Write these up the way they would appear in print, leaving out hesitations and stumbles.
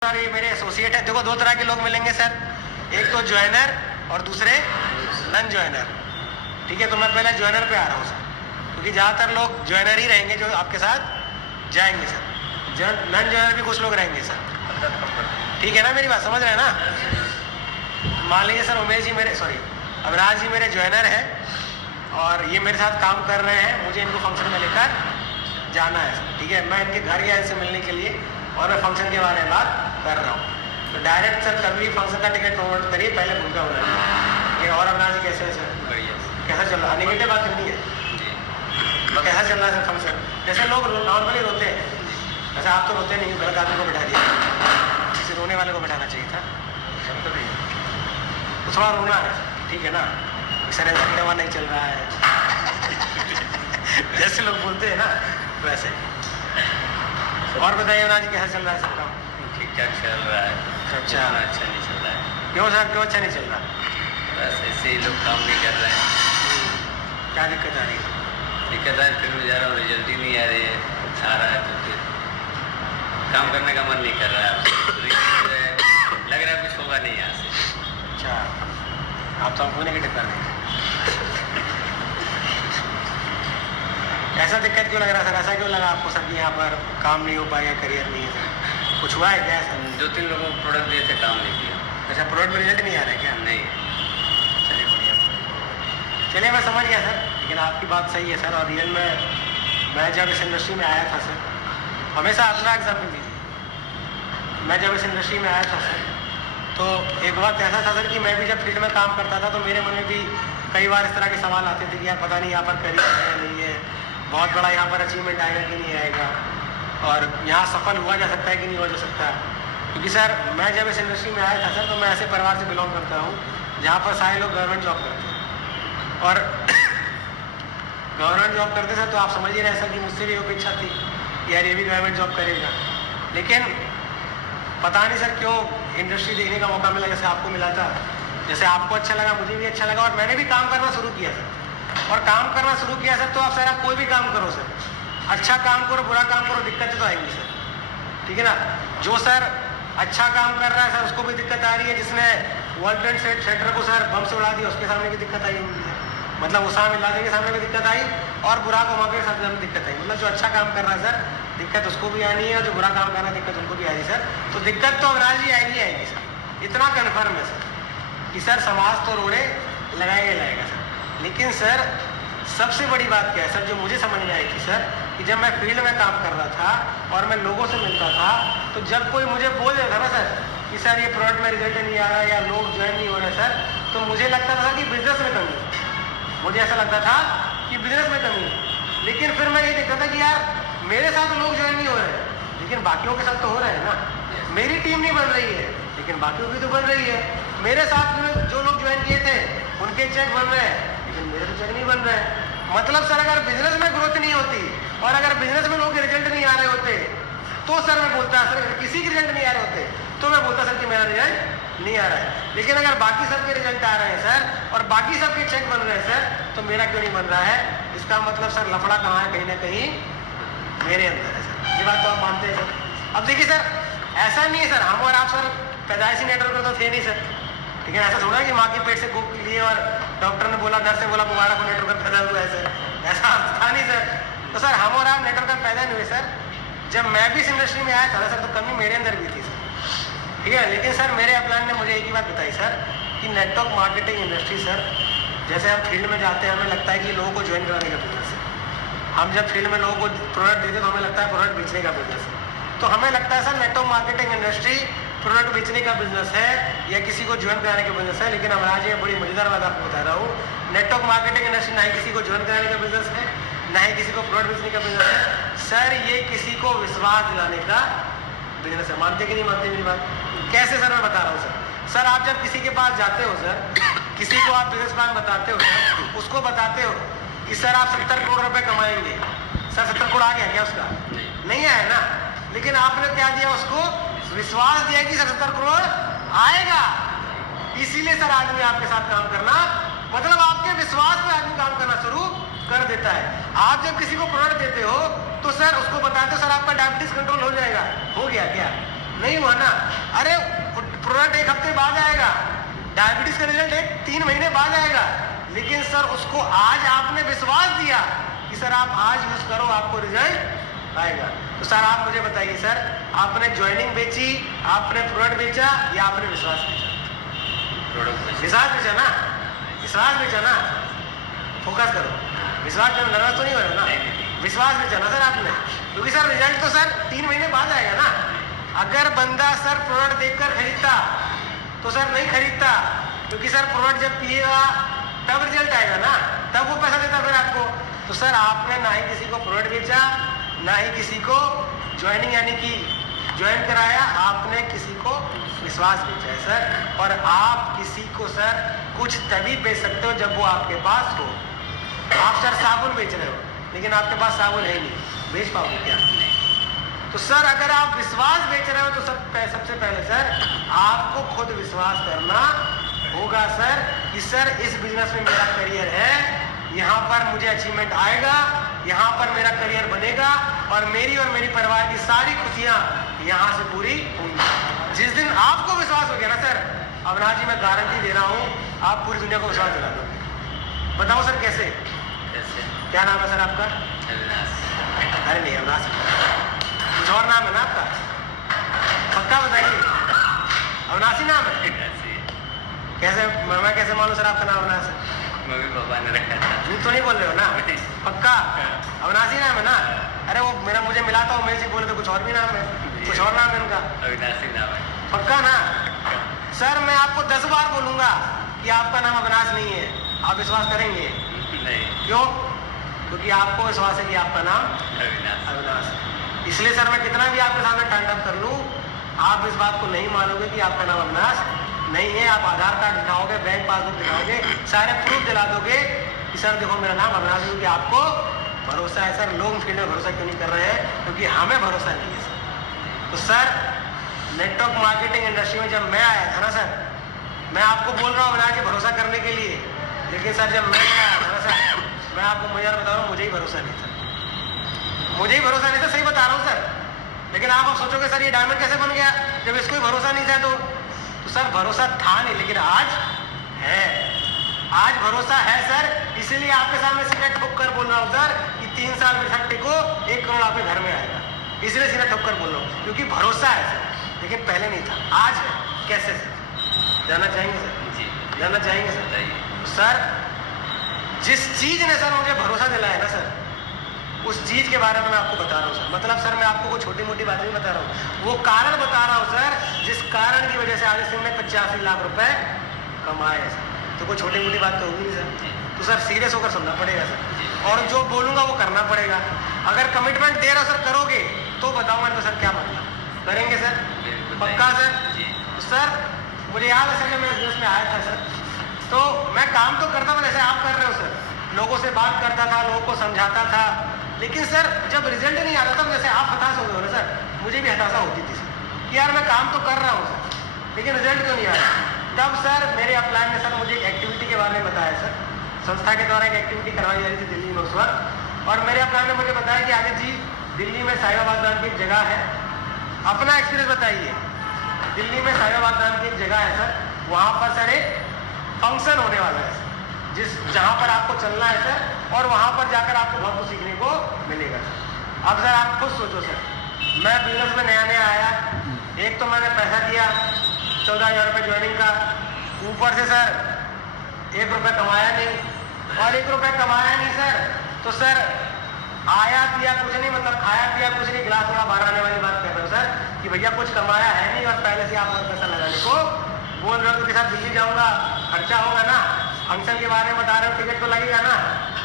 Sir ये मेरे associate है। देखो दो तरह के लोग मिलेंगे सर, एक तो ज्वाइनर और दूसरे नन ज्वाइनर। ठीक है, तो मैं पहले ज्वाइनर पे आ रहा हूँ सर, क्योंकि ज़्यादातर लोग ज्वाइनर ही रहेंगे जो आपके साथ जाएंगे सर। नन ज्वाइनर भी कुछ लोग रहेंगे सर। ठीक है ना, मेरी बात समझ रहे हैं ना। मान लीजिए सर उमेश जी मेरे अविनाश जी मेरे ज्वाइनर है और ये मेरे साथ काम कर रहे हैं, मुझे इनको फंक्शन में लेकर जाना है सर। ठीक है, मैं इनके घर गया इनसे मिलने के लिए और मैं फंक्शन के बारे में बात कर रहा हूँ। तो डायरेक्ट सर कभी भी फंक्शन का टिकट प्रमोट करिए, पहले भूमिका बनाइए। ये और अविनाश जी कैसे है सर? बढ़िया। कैसा चल रहा है? निगेटिव बात करनी है, कैसा चल रहा है सर फंक्शन? जैसे लोग नॉर्मली रोते हैं, वैसे आप तो रोते नहीं, गलत आदमी को बैठा दिया, किसी रोने वाले को बैठाना चाहिए था। तो थोड़ा रोना है, ठीक है ना, सर ऐसा नहीं चल रहा है जैसे लोग बोलते हैं ना वैसे। और बताइए अविनाश जी कैसा चल रहा है सब काम? ठीक ठाक चल रहा है। अच्छा, अच्छा नहीं चल रहा है। क्यों सर, क्यों अच्छा नहीं चल रहा? बस ऐसे ही लोग काम नहीं कर रहे हैं। क्या दिक्कत आ रही है? दिक्कत है, फिर मैं जा रहा हूँ, रिजल्ट ही नहीं आ रही है, आ रहा है तो फिर काम करने का मन नहीं कर रहा है। लग रहा है कुछ होगा नहीं यहाँ से। अच्छा, आप तो हमको नेगेटिव कर रहे हैं। ऐसा दिक्कत क्यों लग रहा है सर? ऐसा क्यों लगा आपको सर कि यहाँ पर काम नहीं हो पाएगा, करियर नहीं है सर? कुछ हुआ है क्या सर? 2-3 लोगों को प्रोडक्ट दिए थे, काम नहीं किया। अच्छा, प्रोडक्ट में रिजल्ट नहीं आ रहा है क्या? नहीं। चलिए बढ़िया, चलिए मैं समझ गया सर, लेकिन आपकी बात सही है सर। और रियल में मैं जब इस इंडस्ट्री में आया था सर, हमेशा अपना एग्जाम्पल दीजिए। मैं जब इस इंडस्ट्री में आया था सर, तो एक बात ऐसा था सर कि मैं भी जब फील्ड में काम करता था तो मेरे मन में भी कई बार इस तरह के सवाल आते थे कि यार पता नहीं यहाँ पर करियर है या नहीं है, बहुत बड़ा यहाँ पर अचीवमेंट आएगा कि नहीं आएगा, और यहाँ सफल हुआ जा सकता है कि नहीं हो जा सकता। क्योंकि सर मैं जब इस इंडस्ट्री में आया था सर, तो मैं ऐसे परिवार से बिलोंग करता हूँ जहाँ पर सारे लोग गवर्नमेंट जॉब करते हैं। और गवर्नमेंट जॉब करते सर, तो आप समझ ही रहे सर कि मुझसे भी अपेक्षा थी कि यार ये भी गवर्नमेंट जॉब करेगा। लेकिन पता नहीं सर क्यों इंडस्ट्री देखने का मौका मिला, जैसे आपको मिला था, जैसे आपको अच्छा लगा मुझे भी अच्छा लगा, और मैंने भी काम करना शुरू किया सर। और काम करना शुरू किया सर, तो आप कोई भी काम करो सर, अच्छा काम करो बुरा काम करो, दिक्कतें तो आएंगी सर। ठीक है ना। जो सर अच्छा काम कर रहा है सर उसको भी दिक्कत आ रही है, जिसने वर्ल्ड ट्रेड सेंटर को सर बम से उड़ा दिया उसके सामने भी दिक्कत आई होगी सर, मतलब उसामा बिन लादेन के सामने भी दिक्कत आई, और बुरा को मौके के साथ में दिक्कत आई। मतलब जो अच्छा काम कर रहा है सर दिक्कत उसको भी आनी है, और जो बुरा काम कर रहा है दिक्कत उनको भी आ रही है सर। तो दिक्कत तो अविनाश जी आएगी आएगी सर, इतना कन्फर्म है सर कि सर समाज तो रोड़े लगाएगा सर। लेकिन सर सबसे बड़ी बात क्या है सर, जो मुझे समझ में आई थी सर, कि जब मैं फील्ड में काम कर रहा था और मैं लोगों से मिलता था, तो जब कोई मुझे बोल देता था ना सर कि सर ये प्रोडक्ट में रिजल्ट नहीं आ रहा या लोग ज्वाइन नहीं हो रहे सर, तो मुझे लगता था कि बिजनेस में कमी है। मुझे ऐसा लगता था कि बिजनेस में कमी है। लेकिन फिर मैं ये देखता था कि यार मेरे साथ लोग ज्वाइन नहीं हो रहे, लेकिन बाकियों के साथ तो हो रहे हैं ना। मेरी टीम नहीं बन रही है, लेकिन बाकियों की तो बन रही है। मेरे साथ में जो लोग ज्वाइन किए थे उनके चेक बन रहे हैं, लेकिन मेरे तो चेक नहीं बन रहे हैं। मतलब सर अगर बिजनेस में ग्रोथ नहीं होती और अगर बिजनेस में लोगों के रिजल्ट नहीं आ रहे होते, तो सर मैं बोलता सर अगर किसी के रिजल्ट नहीं आ रहे होते तो मैं बोलता सर कि मेरा रिजल्ट नहीं आ रहा है। लेकिन अगर बाकी सबके रिजल्ट आ रहे हैं सर और बाकी सबके चेक बन रहे हैं सर, तो मेरा क्यों नहीं बन रहा है? इसका मतलब सर लफड़ा कहाँ है? कहीं ना कहीं मेरे अंदर है सर। ये बात तो आप मानते हैं सर। अब देखिए सर ऐसा नहीं है सर, हम और आप सर पैदाइशी नेटवर्क तो थे नहीं सर। ठीक है, ऐसा थोड़ा है कि माँ के पेट से गोद लिए और डॉक्टर ने बोला, नर्स ने बोला मुबारक को नेटवर्क पैदा हुआ है सर, ऐसा था नहीं सर। तो सर हम और आप नेटवर्क पैदा नहीं हुए सर। जब मैं भी इस इंडस्ट्री में आया था सर, तो कमी मेरे अंदर भी थी सर। ठीक है, लेकिन सर मेरे अपलाइन ने मुझे एक ही बात बताई सर कि नेटवर्क मार्केटिंग इंडस्ट्री सर, जैसे हम फील्ड में जाते हैं हमें लगता है कि लोगों को ज्वाइन कराने का बिजनेस है। हम जब फील्ड में लोगों को प्रोडक्ट देते तो हमें लगता है प्रोडक्ट बेचने का बिजनेस है। तो हमें लगता है sir network marketing industry product बेचने का बिजनेस है या किसी को ज्वाइन कराने का बिजनेस है। लेकिन अब आज ये बड़ी मजेदार बात आपको बता रहा हूँ, नेटवर्क मार्केटिंग इंडस्ट्री ना ही किसी को ज्वाइन कराने का बिजनेस है, ना ही किसी को प्रोडक्ट बेचने का बिजनेस है सर। ये किसी को विश्वास दिलाने का बिजनेस है। मानते कि नहीं मानते मेरी बात? कैसे सर? मैं बता रहा हूँ सर। सर आप जब किसी के पास जाते हो सर, किसी को आप बिजनेस प्लान बताते हो सर, उसको बताते हो कि सर आप 70 करोड़ रुपए कमाएंगे। सर 70 करोड़ आ गया क्या उसका? नहीं आया ना। लेकिन आपने क्या दिया उसको? विश्वास दिया कि 70 करोड़ आएगा। इसीलिए सर आदमी आपके साथ काम करना, मतलब आपके विश्वास पे आदमी काम करना शुरू कर देता है। आप जब किसी को प्रोडक्ट देते हो तो सर उसको बताते हो सर आपका डायबिटीज कंट्रोल हो जाएगा। हो गया क्या? नहीं हुआ ना। अरे प्रोडक्ट एक हफ्ते बाद आएगा, डायबिटीज का रिजल्ट 3 महीने बाद आएगा, लेकिन सर उसको आज आपने विश्वास दिया कि सर आप आज यूज करो, आपको रिजल्ट आएगा। तो सर आप मुझे बताइए सर, आपने ज्वाइनिंग बेची, आपने प्रोडक्ट बेचा या आपने विश्वास बेचा? प्रोडक्ट विश्वास बेचा ना, विश्वास बेचा ना, फोकस करो, विश्वास करो, नर्वस तो नहीं हो रहे ना, विश्वास बेचा ना सर आपने, क्योंकि सर रिजल्ट तो सर 3 महीने बाद आएगा ना। अगर बंदा सर प्रोडक्ट देखकर खरीदता तो सर नहीं खरीदता, क्योंकि सर प्रोडक्ट जब पिएगा तब रिजल्ट आएगा ना, तब वो पैसा देता फिर आपको। तो सर आपने ना ही किसी को प्रोडक्ट बेचा, ना ही किसी को ज्वाइनिंग यानी कि ज्वाइन कराया, आपने किसी को विश्वास बेचा है सर। और आप किसी को सर कुछ तभी बेच सकते हो जब वो आपके पास हो। आप सर साबुन बेच रहे हो, लेकिन आपके पास साबुन है नहीं, बेच पाओगे क्या? तो सर अगर आप विश्वास बेच रहे हो तो सबसे पहले सर आपको खुद विश्वास करना होगा सर कि सर इस बिजनेस में मेरा करियर है, यहाँ पर मुझे अचीवमेंट आएगा, यहाँ पर मेरा करियर बनेगा और मेरी परिवार की सारी खुशियाँ यहाँ से पूरी होंगी। जिस दिन आपको विश्वास हो गया ना सर, अविनाश जी मैं गारंटी दे रहा हूँ आप पूरी दुनिया को विश्वास दिला दोगे। बताओ सर कैसे? कैसे? क्या नाम है सर आपका? अविनाश। अरे नहीं अविनाश, कुछ और नाम है ना आपका? पक्का बताइए, अविनाशी नाम है? कैसे मैं कैसे मालूम सर आपका नाम अविनाश है? मम्मी पापा ने रखा था। झूठ तो नहीं बोल रहे हो ना? पक्का अविनाशी नाम है ना? अरे वो मुझे मिला था, उमेश जी बोले तो कुछ और भी नाम है, कुछ और नाम है उनका? अविनाशी नाम है। पक्का ना? सर मैं आपको 10 बार बोलूंगा कि आपका नाम अविनाश नहीं है, आप विश्वास करेंगे? नहीं। क्यों? क्योंकि आपको विश्वास है कि आपका नाम अविनाश है। इसलिए सर मैं कितना भी आपके सामने टाइम कर लूँ, आप इस बात को नहीं मानोगे कि आपका नाम अविनाश नहीं है। आप आधार कार्ड दिखाओगे, बैंक पासबुक दिखाओगे, सारे प्रूफ दिला दोगे कि सर देखो मेरा नाम अविनाश है, क्योंकि आपको भरोसा है। सर लोग फील्ड में भरोसा क्यों नहीं कर रहे हैं? क्योंकि हमें भरोसा नहीं है सर। तो सर नेटवर्क मार्केटिंग इंडस्ट्री में जब मैं आया था ना सर, मैं आपको बोल रहा हूँ अविनाश जी भरोसा करने के लिए, लेकिन सर जब मैं आया था ना सर, मैं आपको मज़ा बता रहा हूँ, मुझे ही भरोसा नहीं था, मुझे ही भरोसा नहीं था, सही बता रहा हूँ सर। लेकिन आप अब सोचोगे सर ये डायमंड कैसे बन गया जब इसको ही भरोसा नहीं था? तो सर भरोसा था नहीं, लेकिन आज है, आज भरोसा है सर। इसीलिए आपके सामने सीधा ठोक कर बोल रहा हूँ सर कि 3 साल में सर टिको 1 करोड़ आपके घर में आएगा, इसलिए सीधा ठोक कर बोल रहा हूँ, क्योंकि भरोसा है सर, लेकिन पहले नहीं था, आज है। कैसे सर जानना चाहेंगे सर? जी जानना चाहेंगे सर? बताइए। सर जिस चीज ने सर मुझे भरोसा दिलाया ना सर, उस चीज के बारे में मैं आपको बता रहा हूँ सर। मतलब सर मैं आपको कोई छोटी मोटी बातें नहीं बता रहा हूँ, वो कारण बता रहा हूँ सर, जिस कारण की वजह से आदित्य सिंह ने 85 लाख रुपए कमाए हैं सर। तो कोई छोटी मोटी बात तो होगी नहीं सर। तो सर सीरियस होकर सुनना पड़ेगा सर, और जो बोलूंगा वो करना पड़ेगा। अगर कमिटमेंट दे रहा सर करोगे तो बताऊंगा, तो सर क्या मतलब करेंगे सर? पक्का सर? तो सर मुझे याद है सर जब मैं बिजनेस में आया था सर, तो मैं काम तो करता था जैसे आप कर रहे हो सर, लोगों से बात करता था, लोगों को समझाता था, लेकिन सर जब रिजल्ट नहीं आता था, जैसे आप हताश हो गए हो ना सर, मुझे भी हताशा होती थी सर कि यार मैं काम तो कर रहा हूँ सर, लेकिन रिजल्ट क्यों नहीं आ रहा? तब सर मेरे अपलाइन ने सर मुझे एक एक्टिविटी के बारे में बताया सर, संस्था के द्वारा एक एक्टिविटी करवाई जा रही थी दिल्ली में उस वक्त, और मेरे अपलाइन ने मुझे बताया कि आदित्य जी दिल्ली में साहिबाबाद नाम की एक जगह है, अपना एक्सपीरियंस बताइए। दिल्ली में साहिबाबाद नाम की एक जगह है सर, वहाँ पर सर एक फंक्शन होने वाला है सर, जहाँ पर आपको चलना है सर, और वहाँ पर जाकर आपको बहुत कुछ सीखने को मिलेगा सर। अब सर आप खुद सोचो सर, मैं बिजनेस में नया नया आया, एक तो मैंने पैसा दिया 14,000 रुपये ज्वाइनिंग का, ऊपर से सर 1 रुपये कमाया नहीं, और 1 रुपये कमाया नहीं सर, तो सर आया पिया कुछ नहीं, मतलब खाया पिया कुछ नहीं, गिलास थोड़ा बाहर आने वाली बात कर रहे हो सर कि भैया कुछ कमाया है नहीं, और पहले से आप और पैसा लगाने को बोल रहे हो कि सर दिल्ली जाऊँगा, खर्चा होगा ना, फंक्शन के बारे में बता रहे हो, टिकट तो लगेगा ना,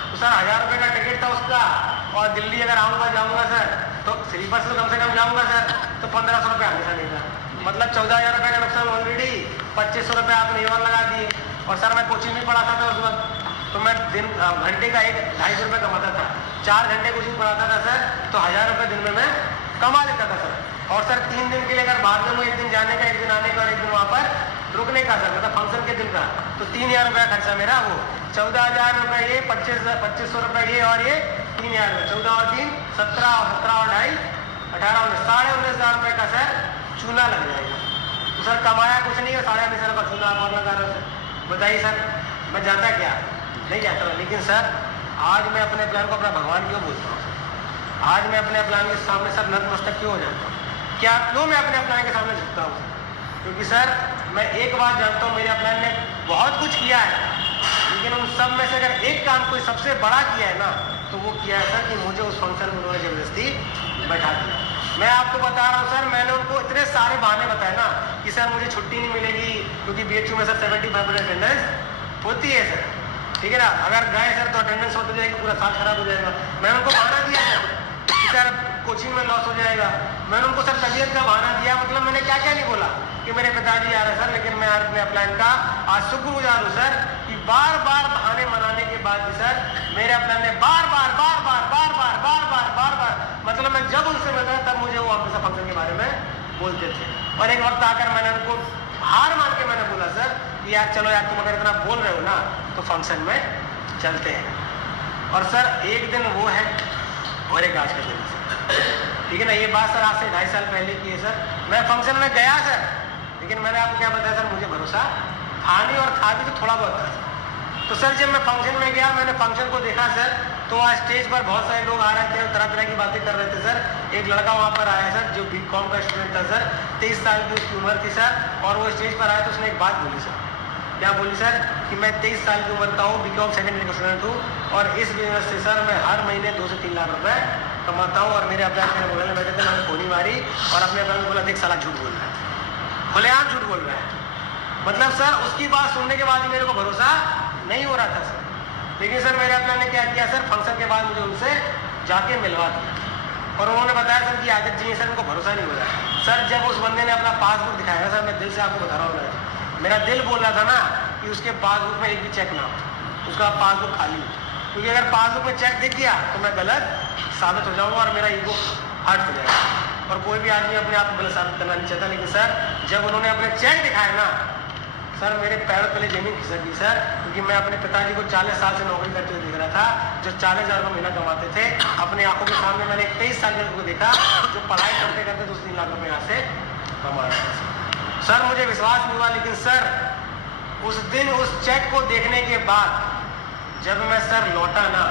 तो सर 1000 रुपये का टिकट था उसका, और दिल्ली अगर आऊँगा जाऊँगा सर तो स्लीपर से तो कम जाऊँगा सर, तो 1500 रुपये हमेशा देगा, मतलब 14,000 रुपये का नुकसान ऑलरेडी, 2500 रुपये आपने और लगा दिए। और सर मैं कोचिंग भी पढ़ाता था उस वक्त, तो मैं दिन घंटे का 1-250 रुपये कमाता था, 4 घंटे कोचिंग पढ़ाता था सर, तो 1000 रुपये दिन में मैं कमा लेता था सर। और सर 3 दिन के लिए अगर बाहर में 1 दिन जाने का, 1 दिन आने का और 1 दिन वहाँ पर रुकने का सर, मतलब फंक्शन के दिन का, तो 3,000 रुपये खर्चा मेरा, वो 14,000 रुपये ये, 2500 रुपये ये, और ये 3,000 रुपये, 14 और 3 17, और 17 और 2.5 18 19 19,500 रुपये का सर चूना लग जाएगा। तो सर कमाया कुछ नहीं है, 8.5 साल का चूना आप और लगा रहे हो सर। बताइए सर मैं जाता क्या नहीं जाता। लेकिन सर आज मैं अपने प्लान को अपना भगवान क्यों बोलता हूँ? आज मैं अपने प्लान के सामने सर नतमस्तक क्यों हो जाता हूँ? क्या क्यों मैं अपने प्लान के सामने झुकता हूँ? क्योंकि सर मैं एक बात जानता हूँ, मेरे प्लान ने बहुत कुछ किया है, लेकिन उन सब में से अगर एक काम कोई सबसे बड़ा किया है ना, तो वो किया है सर कि मुझे उस फंक्शन में उन्होंने जबरदस्ती बैठा दिया। मैं आपको बता रहा हूँ सर, मैंने उनको इतने सारे बहाने बताए ना कि सर मुझे छुट्टी नहीं मिलेगी क्योंकि BHU में सर 75% अटेंडेंस होती है सर, ठीक है ना। अगर गए सर तो अटेंडेंस हो जाएगी, पूरा साल खराब हो जाएगा। मैंने उनको बहाना दिया सर कोचिंग में लॉस हो जाएगा। मैंने उनको सर तबीयत का बहाना दिया, मतलब मैंने क्या क्या नहीं बोला कि मेरे पिताजी आ रहे सर। लेकिन मैं अपने प्लान का आज शुक्रगुजार हूँ सर कि बार बार बहाने मनाने के बाद भी सर मेरे प्लान ने बार बार मतलब मैं जब उनसे मिलता तब मुझे वो हमेशा फंक्शन के बारे में बोलते थे। और एक वक्त आकर मैंने उनको हार मान के मैंने बोला सर कि यार चलो यार तुम अगर इतना बोल रहे हो ना तो फंक्शन में चलते हैं। और सर एक दिन वो है और एक आज का दिन है सर, ठीक है ना। ये बात सर आज से 2.5 साल पहले की है सर। मैं फंक्शन में गया सर, लेकिन मैंने आपको क्या बताया सर, मुझे भरोसा था नहीं, और था भी तो थोड़ा बहुत था। तो सर जब मैं फंक्शन में गया, मैंने फंक्शन को देखा सर, तो वहाँ स्टेज पर बहुत सारे लोग आ रहे थे, तरह तरह की बातें कर रहे थे सर। एक लड़का वहाँ पर आया सर जो BCom का स्टूडेंट था सर, 23 साल की उसकी उम्र थी सर। और वो स्टेज पर आया तो उसने एक बात बोली सर। क्या बोली सर? कि मैं 23 साल की उम्र का हूँ, BCom सेकेंड ईयर का स्टूडेंट हूँ और इस बिजनेस से सर मैं हर महीने 2 से 3 लाख रुपए कमाता हूँ। और मेरे अपने मोबाइल में बैठे थे, मैंने फोनी मारी और अपने अपने बोला देख साला झूठ बोल रहा है, खुलेआम झूठ बोल रहा है। मतलब सर उसकी बात सुनने के बाद ही मेरे को भरोसा नहीं हो रहा था सर। लेकिन सर मेरे अपने ने क्या किया सर, फंक्शन के बाद मुझे उनसे जाके मिलवा दिया और उन्होंने बताया सर कि आदित्य जी सर उनको भरोसा नहीं हो रहा है। सर जब उस बंदे ने अपना पासबुक दिखाया सर, मैं दिल से आपको बता रहा हूँ, मेरा दिल बोल रहा था ना कि उसके पासबुक में एक भी चेक ना हो, उसका पासबुक खाली हो। क्योंकि अगर पासबुक में चेक दिख गया तो मैं गलत साबित हो जाऊँगा और मेरा ईगो हर्ट हो जाएगा। और कोई भी आदमी अपने आप को गलत साबित करना नहीं चाहता। लेकिन सर जब उन्होंने अपने चेक दिखाए ना सर, मेरे पैरों तले जमीन खिसक गई सर। क्योंकि मैं अपने पिताजी को 40 साल से नौकरी करते हुए देख रहा था, जो 40,000 रुपये महीना कमाते थे। अपने आंखों के सामने मैंने 23 साल के को देखा जो पढ़ाई करते करते 2-3 लाख रुपये यहाँ से कमा रहा था सर। मुझे विश्वास नहीं हुआ। लेकिन सर उस दिन उस चेक को देखने के बाद जब मैं सर लौटा ना,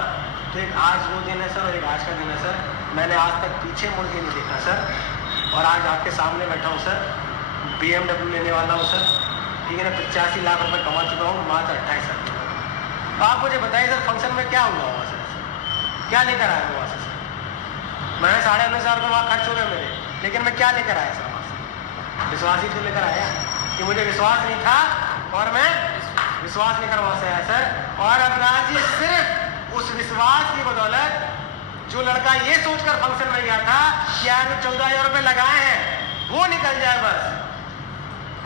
तो एक आज वो दिन है सर और एक आज का दिन है सर। मैंने आज तक पीछे मुड़ के नहीं देखा सर। और आज आपके सामने बैठा हूँ सर, BMW लेने वाला हूँ सर, ठीक है ना। 85 लाख रुपए कमा चुका हूँ मात्र 28 साल में। तो आप मुझे बताइए सर फंक्शन में क्या हुआ वहाँ से, क्या लेकर आया वहाँ से सर? मैंने 9.5 हज़ार रुपये वहाँ खर्च हो गए मेरे, लेकिन मैं क्या लेकर आया सर वहाँ से? विश्वास ही तो लेकर आया कि मुझे विश्वास नहीं था और मैं विश्वास लेकर वहाँ से आया सर। और अविनाश जी सिर्फ उस विश्वास की बदौलत, जो लड़का ये सोचकर फंक्शन में गया था कि यार 14,000 रुपये लगाए हैं वो निकल जाए बस,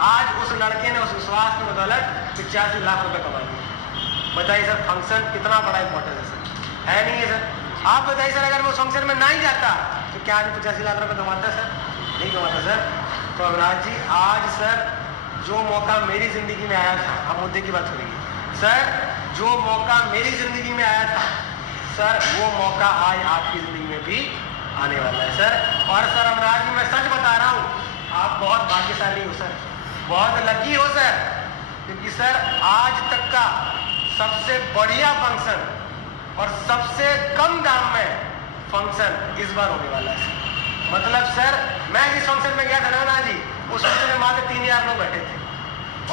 आज उस लड़के ने उस विश्वास की बदौलत 85 लाख रुपए कमा लिए। बताइए सर फंक्शन कितना बड़ा इंपॉर्टेंट है सर, है नहीं है सर? आप बताइए सर अगर मैं उस फंक्शन में ना ही जाता तो क्या आज 85 लाख रुपए कमाता सर? नहीं कमाता सर। तो अविनाश जी आज सर जो मौका मेरी जिंदगी में आया था, हम मुद्दे की बात करेंगे सर, जो मौका मेरी जिंदगी में आया था सर, वो मौका आज आपकी जिंदगी में भी आने वाला है सर। और सर अविनाश जी मैं सच बता रहा हूँ, आप बहुत भाग्यशाली हो सर, बहुत लकी हो सर। क्योंकि सर आज तक का सबसे बढ़िया फंक्शन और सबसे कम दाम में फंक्शन इस बार होने वाला है। मतलब सर मैं जिस फंक्शन में गया था ना जी, उस फंक्शन में मात्र 3,000 लोग बैठे थे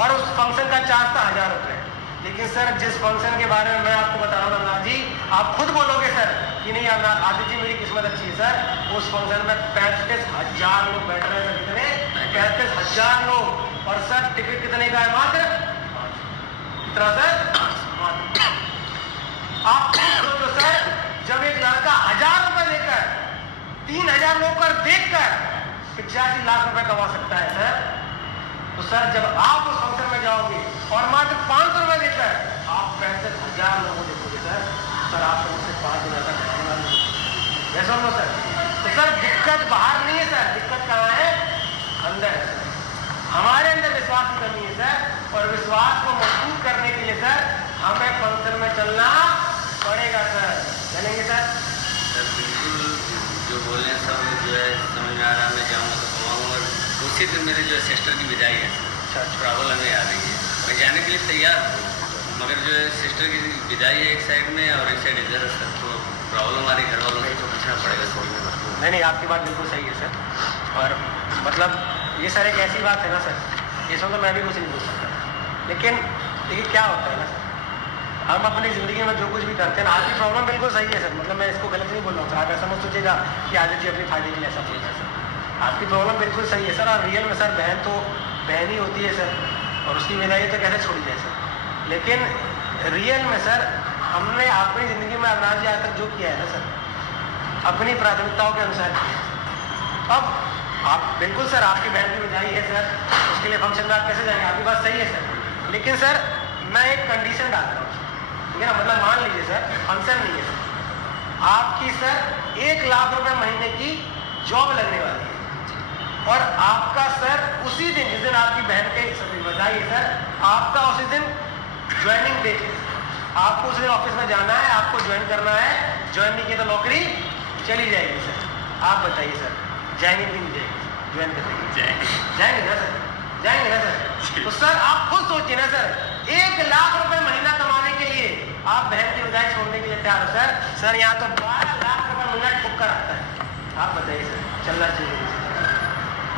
और उस फंक्शन का चार्ज था 1,000 रुपये। लेकिन सर जिस फंक्शन के बारे में मैं आपको बता रहा हूँ अविनाश जी, आप खुद बोलोगे सर कि नहीं आदित्य जी मेरी किस्मत अच्छी है सर। उस फंक्शन में 35,000 लोग बैठ रहे हैं। कितने? 35,000 लोग। और सर टिकट कितने का है? मात्र कितना सर? आप सोचो सर, जब एक लड़का 1,000 रुपए लेकर 3,000 लोग कर देखकर 85 लाख रुपए कमा सकता है सर, तो सर जब आप उस फंक्शन में जाओगे और मात्र 500 रुपए देकर आप 65,000 लोगों को देखोगे सर आप मुझसे 5 दिन ज्यादा कहने वाले ऐसा लो सर। तो सर दिक्कत बाहर नहीं है सर, दिक्कत कहाँ है? अंदर है सर। हमारे अंदर विश्वास की कमी है सर, और विश्वास को मजबूत करने के लिए सर हमें फंक्शन में चलना पड़ेगा सर। चलेंगे सर? सर बिल्कुल जो बोले सब जो है समझ में आ रहा है, मैं जाऊँगा तो कमाऊँगा। उस उसी दिन मेरे जो सिस्टर की विदाई है, प्रॉब्लम में आ रही है। मैं जाने के लिए तैयार हूँ, मगर जो है सिस्टर की विदाई है एक साइड में और एक साइड इधर सर, तो प्रॉब्लम आ रही, घर वालों से तो पूछना पड़ेगा सर। नहीं, आपकी बात बिल्कुल सही है सर। और मतलब ये सर एक ऐसी बात है ना सर, इसमें तो मैं भी कुछ नहीं बोल सकता। लेकिन देखिए क्या होता है ना सर, हम अपनी ज़िंदगी में जो कुछ भी करते हैं ना, आपकी प्रॉब्लम बिल्कुल सही है सर। मतलब मैं इसको गलत नहीं बोल रहा हूँ सर, आप ऐसा मत सोचिएगा कि आदित्य जी अपने फायदे के लिए ऐसा बोल रहे हैं सर। आपकी प्रॉब्लम बिल्कुल सही है सर। और रियल में सर बहन तो बहन ही होती है सर, और उसकी विदाई तो कैसे छोड़ी जाए सर। लेकिन रियल में सर हमने अपनी ज़िंदगी में अविनाश जी आज तक जो किया है ना सर, अपनी प्राथमिकताओं के अनुसार किया। अब आप बिल्कुल सर, आपकी बहन की विदाई है सर, उसके लिए फंक्शन में आप कैसे जाएंगे, आपकी बात सही है सर। लेकिन सर मैं एक कंडीशन डाल रहा हूँ, ठीक है ना। मतलब मान लीजिए सर फंक्शन नहीं है सर, आपकी सर 1 लाख रुपए महीने की जॉब लगने वाली है, और आपका सर उसी दिन जिस दिन आपकी बहन की विदाई है सर, आपका उसी दिन ज्वाइनिंग डे है। आपको उस दिन ऑफिस में जाना है, आपको ज्वाइन करना है। ज्वाइन नहीं किया तो नौकरी चली जाएगी सर। आप बताइए सर, जाएंगे कि नहीं जाएंगे? ज्वाइन करेंगे, जाएंगे ना सर, जाएंगे ना सर। तो सर आप खुद सोचिए ना सर, 1 लाख रुपए महीना कमाने के लिए आप बहन की विदाई छोड़ने के लिए तैयार हो सर। सर यहाँ तो 12 लाख रुपए महीना ठुक कर आता है। आप बताइए सर, चलना चाहिए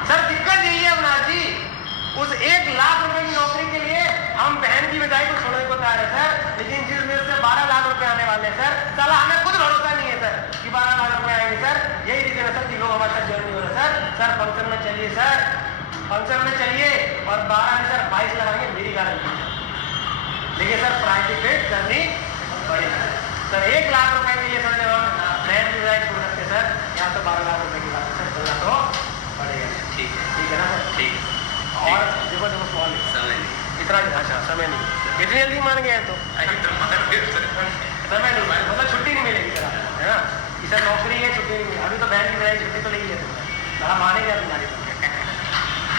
सर? दिक्कत यही है अविनाश जी, उस 1 लाख रुपए की नौकरी के लिए हम बहन की विदाई को छोड़ने को तैयार है सर। लेकिन जिस मेरे से 12 लाख रुपए आने वाले हैं सर, साला हमें खुद भरोसा नहीं है सर कि 12 लाख रुपए आएंगे सर। यही रीजन है सर कि लोग हमारे साथ ज्वाइन नहीं हो रहे सर। सर फंक्शन में चलिए सर, फंक्शन में चलिए, और 12 में सर 22 लगाएंगे, मेरी गारंटी है। देखिए सर पार्टिसिपेट करनी पड़ेगी सर। 1 लाख रुपए के लिए सर जब हम बहन की विदाई छोड़ सकते सर, यहाँ तो 12 लाख रुपए की बात है सर, चलना तो पड़ेगा। ठीक है ना सर? ठीक है। और देखो सवाल समय नहीं, इतना अच्छा समय नहीं, इतनी जल्दी मान गए तो समय नहीं, मतलब छुट्टी नहीं मिलेगी सर, है ना कि सर नौकरी है छुट्टी नहीं मिलेगी। अभी तो बहन की विदाई छुट्टी तो लेगी है तो मानेंगे तुम्हारी।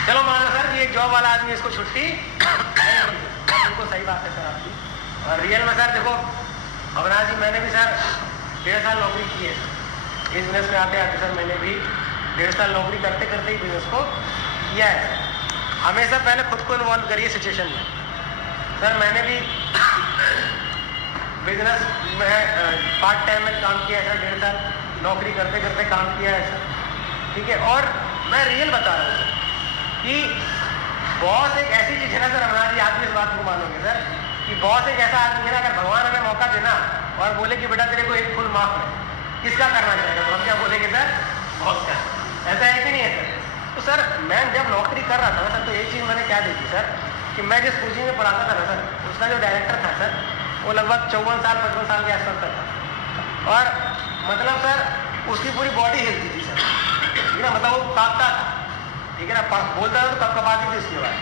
चलो मान लो सर कि एक जॉब वाला आदमी इसको छुट्टी बिल्कुल सही बात है सर आपकी। और रियल में सर देखो अविनाश जी, मैंने भी सर 1.5 साल नौकरी की है इस बिजनेस में आते आते सर। मैंने भी 1.5 साल नौकरी करते करते ही बिजनेस को किया है। हमेशा पहले खुद को इन्वॉल्व करिए सिचुएशन में सर। मैंने भी बिजनेस में पार्ट टाइम में काम किया है सर, 1.5 साल नौकरी करते करते काम किया है सर, ठीक है। और मैं रियल बता रहा हूँ सर कि बॉस एक ऐसी चीज़ है ना सर, अविनाश जी आप भी इस बात को मानोगे सर कि बॉस एक ऐसा आदमी है ना, अगर भगवान हमें मौका देना और बोले कि बेटा तेरे को एक फुल माफ है, किसका करना चाहेगा? तो हम क्या बोलेंगे सर? बॉस का। ऐसा है कि नहीं है सर? तो सर मैं जब नौकरी कर रहा था ना सर, तो एक चीज़ मैंने क्या देखी सर कि मैं जिस कोचिंग में पढ़ाता था ना सर, उसका जो डायरेक्टर था सर, वो लगभग 54 साल 55 साल के आसपास का था। और मतलब सर उसकी पूरी बॉडी हिलती थी सर, ठीक है ना, मतलब वो कांपता था, ठीक है ना, बोलता था तो कपकपाती थी उसके बाद।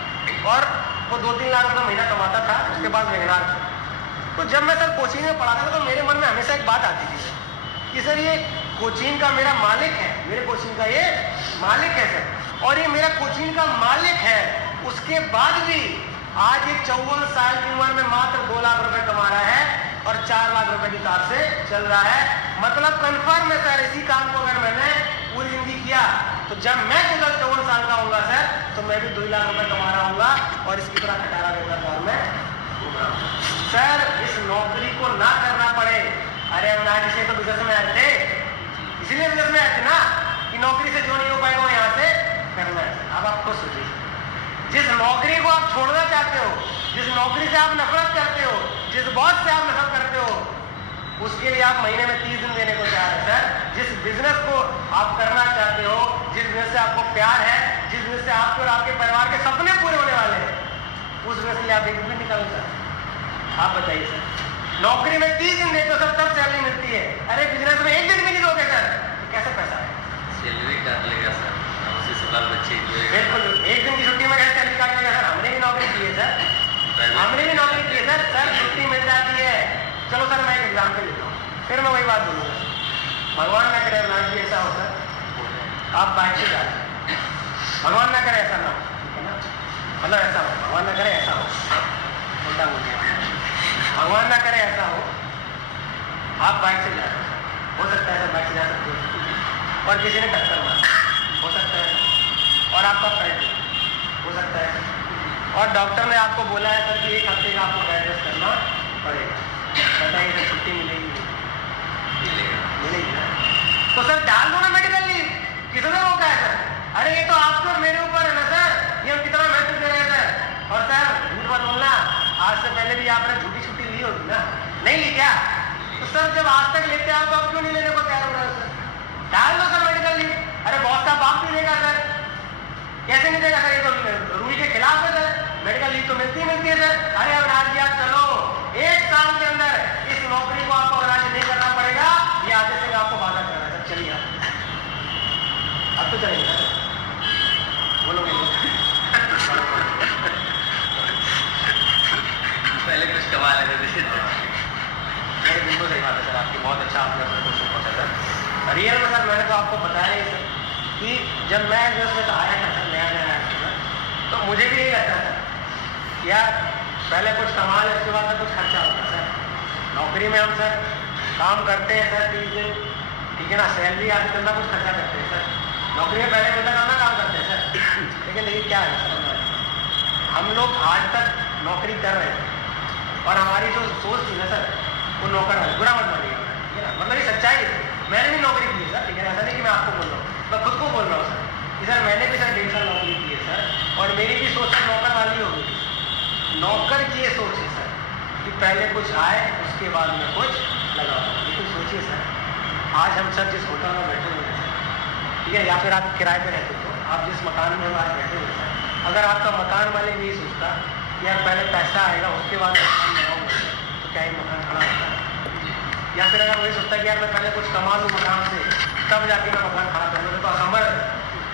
और वो 2-3 लाख रुपये महीना कमाता था, उसके बाद वेगनार था। तो जब मैं सर कोचिंग में पढ़ाता था तो मेरे मन में हमेशा एक बात आती थी सर कि सर ये कोचिंग का मेरा मालिक है, मेरे कोचिंग का ये मालिक है सर, और ये मेरा कोचिंग का मालिक है, उसके बाद भी आज ये 54 साल की उम्र में मात्र 2 लाख रुपए कमा रहा है और 4 लाख रुपए की कार से चल रहा है। मतलब कन्फर्म है सर, इसी काम को अगर मैंने पूरी जिंदगी किया तो जब मैं 54 साल का होऊंगा सर, तो मैं भी 2 लाख रुपए कमा रहा हूँगा और इसकी तरह खटारा देकर कार में घूम रहा हूँ सर। इस नौकरी को ना करना पड़े। अरे अविनाश जी तो बिजनेस में आए थे, इसीलिए बिजनेस में आए थे ना कि नौकरी से जो नहीं हो पाएगा वो यहाँ से करना है। अब आप खुद सोचिए, जिस नौकरी को आप छोड़ना चाहते हो, जिस नौकरी से आप नफरत करते हो, जिस बॉस से आप नफरत करते हो, उसके लिए आप महीने में 30 दिन देने को तैयार है सर। जिस बिजनेस को आप करना चाहते हो, जिस बिजनेस से आपको प्यार है, जिस बिजनेस से आपके और आपके परिवार के सपने पूरे होने वाले हैं, उस बिजनेस के लिए आप एक दिन निकालो सर। आप बताइए सर, नौकरी में 30 दिन देते हो सर, तब सैलरी मिलती है। अरे बिजनेस में 1 दिन भी नहीं दोगे सर, तो कैसे पैसा है? सैलरी काट लेगा सर, उसी से बाल बच्चे बिल्कुल 1 दिन की छुट्टी में कैसे सैलरी काट लेगा सर? हमने भी नौकरी की है सर, हमने भी नौकरी की है सर। सर छुट्टी मिल जाती है। चलो सर मैं एक एग्जाम्पल लेता हूँ, फिर मैं वही बात बोलूँगा। भगवान ना करे अविनाश जी ऐसा हो सर, आप बाइक से जा रहे हैं, भगवान ना करे ऐसा ना हो, ठीक है ना, मतलब ऐसा हो, भगवान ना करे ऐसा हो, उल्टा बोल दिया, भगवान ना करे ऐसा हो, आप बाइक से जा रहे हो सकता है सर, बाइक से जा सकते हो और किसी ने टक्कर मार, हो सकता है। और आपका पेट हो सकता है। और डॉक्टर ने आपको बोला है सर कि 1 हफ्ते का आपको बेड रेस्ट करना पड़ेगा, बताइए सर छुट्टी मिलेगी? मिलेगी ना? तो सर डाल दो ना मेडिकल लीव, किसने रोका है सर? अरे ये तो आपके और मेरे ऊपर है ना सर, ये हम कितना महत्व दे रहे हैं सर। और सर झूठ मत बोलना, आज से पहले भी आपने झूठी छुट्टी ली होगी ना, नहीं ली क्या? तो सर जब आज तक लेते आओ तो अब क्यों नहीं लेने को तैयार हो रहे हो सर? डाल दो सर मेडिकल लीव। अरे बॉस का बाप भी देगा सर, कैसे नहीं देगा सर? ये तो रूल के खिलाफ है सर, मेडिकल लीव तो मिलती है सर। अरे अविनाश जी आप चलो, 1 साल के अंदर इस नौकरी को आपको अविनाश नहीं करना पड़ेगा, ये आदेश से आपको बाधा कर रहा है सर। चलिए अब तो चलेंगे सर, बोलोगे पहले कुछ कमा लेते थे। बिल्कुल सही बात है सर आपकी, बहुत अच्छा आपने अपने क्वेश्चन पूछा सर। रियल में सर मैंने तो आपको बताया ही सर कि जब मैं इसमें तो आया था सर, नया आया था तो मुझे भी यही लगता था यार पहले कुछ कमा ले, उसके बाद में कुछ खर्चा होगा सर। नौकरी में हम सर काम करते हैं सर 30 दिन, ठीक है ना, सैलरी आती तब कुछ खर्चा करते हैं सर। नौकरी में पहले मिलता करना काम करते हैं सर। लेकिन क्या है सर, हम लोग आज तक नौकरी कर रहे हैं और हमारी जो सोच थी ना सर, वो नौकर है, बुरा मत मानिएगा, ठीक है ना, मतलब ये सच्चाई है। मैंने भी नौकरी की है सर, ठीक है, ऐसा नहीं कि मैं आपको बोल रहा हूँ, मैं खुद को बोल रहा हूँ सर कि सर मैंने भी सर 1.5 साल नौकरी की है सर, और मेरी भी सोच नौकर वाली हो गई। नौकर की ये सोच है सर कि पहले कुछ आए उसके बाद में कुछ लगाओ। लेकिन सोचिए सर, आज हम सर जिस होटल में बैठे हुए हैं सर, ठीक है, या फिर आप किराए पे रहते हो, आप जिस मकान में हम आज बैठे हुए हैं, अगर आपका मकान मालिक नहीं सोचता कि यार पहले पैसा आएगा उसके बाद मकान बनाऊंगा, तो क्या ये मकान खड़ा होता है? या फिर अगर वही सोचता कि यार मैं पहले कुछ कमा लूँ मकान से तब जाके मैं मकान खड़ा करूँगा, तो असंभव है।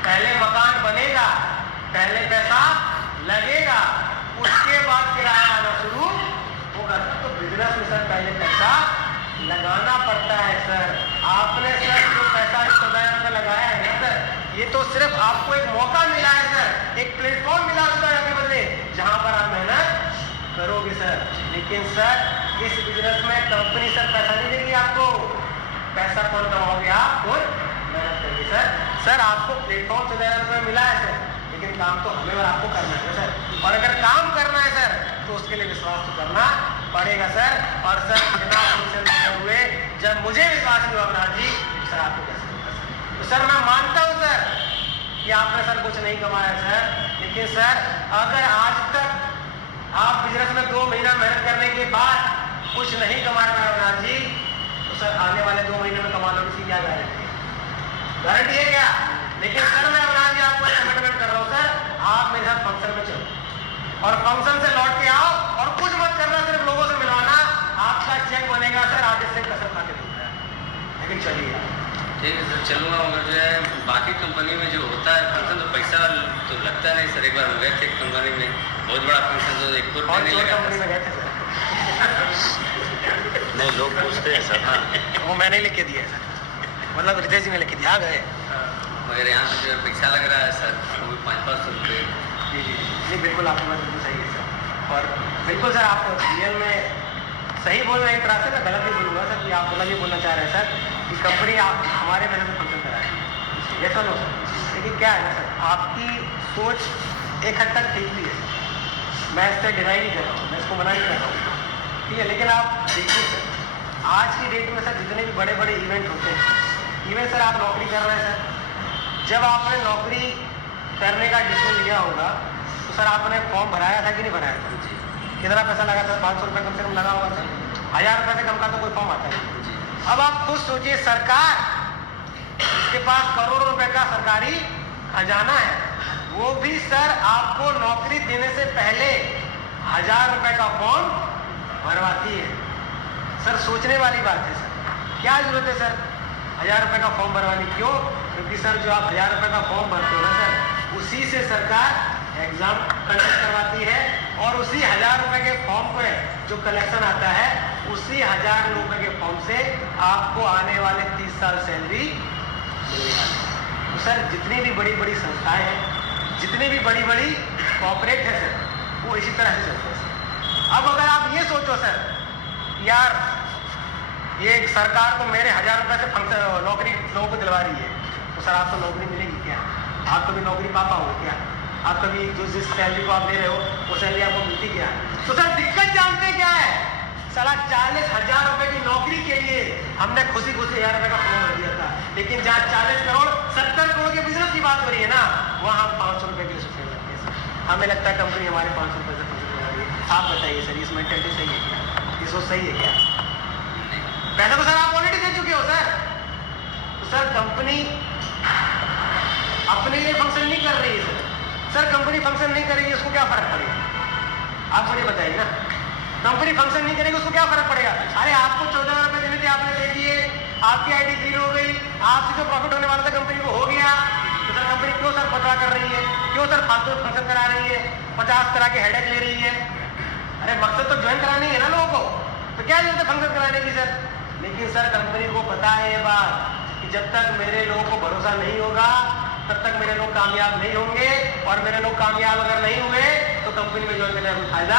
पहले मकान बनेगा, पहले पैसा लगेगा, उसके बाद किराया आना शुरू होगा। तो बिजनेस में सर पहले पैसा लगाना पड़ता है सर। आपने सर जो पैसा 100,000 रुपये लगाया है ना सर, ये तो सिर्फ आपको एक मौका मिला है सर, एक प्लेटफॉर्म मिला उसका के बदले जहाँ पर आप मेहनत करोगे सर। लेकिन सर इस बिजनेस में कंपनी सर पैसा नहीं देगी आपको, पैसा कौन कमाओगे आप? और मेहनत करेंगे सर। सर आपको प्लेटफॉर्म 100,000 रुपये मिला है सर, लेकिन काम तो हमें और आपको करना है सर। और अगर काम करना है सर तो उसके लिए विश्वास तो करना पड़ेगा सर। और सर बिना हुए जब मुझे विश्वास नहीं होगा जी, सर आपको कैसे होगा सर? तो सर मैं मानता हूँ सर कि आपने सर कुछ नहीं कमाया सर, लेकिन सर अगर आज तक आप बिजनेस में 2 महीना मेहनत करने के बाद कुछ नहीं कमा रहे हैं जी, तो सर आने वाले 2 महीने में कमा लो, किसी क्या गारंटी है? गारंटी है क्या? लेकिन सर मैं अविनाश जी आपको कमिटमेंट कर रहा हूँ सर, आप मेरे साथ फंक्शन में चलो और फंक्शन से लौट के आओ और कुछ मत करना, सिर्फ लोगों से मिलवाना, आपका चेक बनेगा सर, आज से कसम खा के दूंगा। लेकिन चलिए ठीक है सर, चलूँगा। मगर जो है बाकी कंपनी में जो होता है फंक्शन, तो पैसा तो लगता नहीं सर। एक बार हम गए थे एक कंपनी में, बहुत बड़ा फंक्शन, तो 1 रुपया नहीं लगा। कंपनी में गए थे सर? नहीं, लोग पूछते हैं सर। हाँ, वो मैंने लिख के दिया है सर, मतलब रितेश जी ने लिख के दिया, गए। मगर यहाँ पे जो है पैसा लग रहा है सर, वो भी 500 रुपये। जी जी जी बिल्कुल, आपकी बात बिल्कुल सही है सर। और बिल्कुल सर आप रियल में सही बोल रहे हैं, एक तरह से मैं गलत नहीं बोलूँगा सर कि आप गलत ही बोलना चाह रहे हैं सर कि कंपनी आप हमारे मेहनत में फंक्शन कराए, ऐसा लो सर। लेकिन क्या है ना सर, आपकी सोच एक हद तक ठीक भी है, मैं इससे डिनाई नहीं कर रहा हूँ, मैं इसको मना नहीं कर रहा हूँ, ठीक है। लेकिन आप देखिए सर, आज की डेट में सर जितने भी बड़े बड़े इवेंट होते हैं, इवेंट सर आप नौकरी कर रहे हैं सर, जब आपने नौकरी करने का डिसीजन लिया होगा तो सर आपने फॉर्म भराया था कि नहीं भराया था? कितना पैसा लगा सर? 500 रुपये कम से कम लगा होगा सर। 1000 रुपये से कम का तो कोई फॉर्म आता है। अब आप खुद सोचिए, सरकार इसके पास करोड़ों रुपए का सरकारी खजाना है, वो भी सर आपको नौकरी देने से पहले 1000 रुपये का फॉर्म भरवाती है। सर सोचने वाली बात है सर, क्या जरूरत है सर 1000 रुपये का फॉर्म भरवाने? क्यों? क्योंकि सर जो आप 1000 रुपये का फॉर्म भरते हो ना सर, उसी से सरकार एग्जाम कंडक्ट करवाती है और उसी 1000 रुपये के फॉर्म पे जो कलेक्शन आता है, उसी 1000 रुपये के फॉर्म से आपको आने वाले 30 साल सैलरी मिलेगा। तो सर जितनी भी बड़ी बड़ी संस्थाएं हैं, जितनी भी बड़ी बड़ी कॉर्पोरेट है सर, वो इसी तरह से चलते हैं सर। अब अगर आप ये सोचो सर, यार ये सरकार तो मेरे 1000 रुपये से फंक्शन नौकरी लोगों को दिलवा रही है, तो सर आपको नौकरी मिलेगी क्या? आप कभी नौकरी पा पाओगे क्या? आप कभी जिस सैलरी को आप ले रहे हो वो सैलरी आपको मिलती क्या? तो सर दिक्कत जानते क्या है? साला 40,000 रुपए की नौकरी के लिए हमने खुशी 1,000 रुपए का फोन दिया था, लेकिन जहाँ 40 करोड़ 70 करोड़ के बिजनेस की बात हो रही है ना, वहाँ हम 500 रुपए के लिए सोचने लगते हैं। हमें लगता है कंपनी हमारे 500 रुपए से पैसे बना रही है। आप बताइए सर, इस मेंटेलिटी सही है क्या? ये सोच सही है क्या? पैसा तो सर आप ऑलरेडी दे चुके हो सर। तो सर कंपनी अपने लिए फंक्शन नहीं कर रही है सर। कंपनी फंक्शन नहीं करेगी उसको क्या फर्क पड़ेगा? आप मुझे बताइए ना, कंपनी फंक्शन नहीं करेगी उसको क्या फर्क पड़ेगा? अरे आपको 14,000 रुपए देने थे, आपने दे दिए, आपकी आईडी क्लियर हो गई, आपसे जो प्रॉफिट होने वाला था कंपनी को हो गया, तो सर कंपनी क्यों सर पतला कर रही है? क्यों सर फालतू फंक्शन करा रही है? 50 तरह के हेडेक ले रही है? अरे मकसद तो ज्वाइन करानी है ना लोगों को, तो क्या जरूरत है फंक्शन कराने की सर? लेकिन सर कंपनी को पता है ये बात कि जब तक मेरे लोगों को भरोसा नहीं होगा तब तक मेरे लोग कामयाब नहीं होंगे, और मेरे लोग कामयाब अगर नहीं हुए तो कंपनी में ज्वाइन करने का कोई फायदा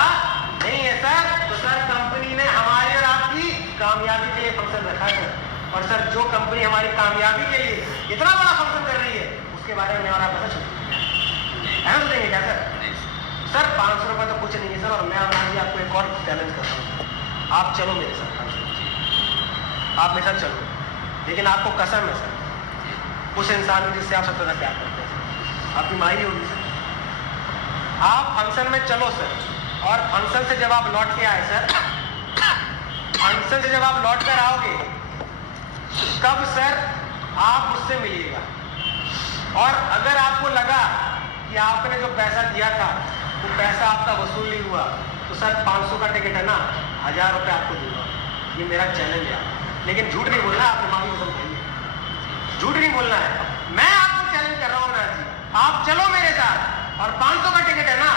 नहीं है सर। तो सर कंपनी ने हमारी और आपकी कामयाबी के लिए फंक्शन रखा है सर। और सर जो कंपनी हमारी कामयाबी के लिए इतना बड़ा फंक्शन कर रही है उसके बारे में और आप पता चलते है देंगे क्या सर? सर 500 रुपये तो कुछ नहीं है सर। और मैं आपको एक और चैलेंज करता हूँ, आप चलो मेरे साथ, आप मेरे साथ चलो, लेकिन आपको कसम है सर उस इंसान जिससे आप सबसे ज्यादा प्यार करते हैं, आपकी माँ ही होगी सर। आप फंक्शन में चलो सर, और फंक्शन से जब आप लौट के आए सर, फंक्शन से जब आप लौट कर आओगे तब सर आप मुझसे मिलिएगा, और अगर आपको लगा कि आपने जो पैसा दिया था वो पैसा आपका वसूल नहीं हुआ तो सर 500 का टिकट है ना, 1,000 रुपये आपको दूंगा। ये मेरा चैलेंज है। लेकिन झूठ नहीं बोलना, आपने माँ की कसम खाई है, झूठ नहीं बोलना है। मैं आपको चैलेंज कर रहा हूँ ना जी, आप चलो मेरे साथ, और 500 का टिकट है ना,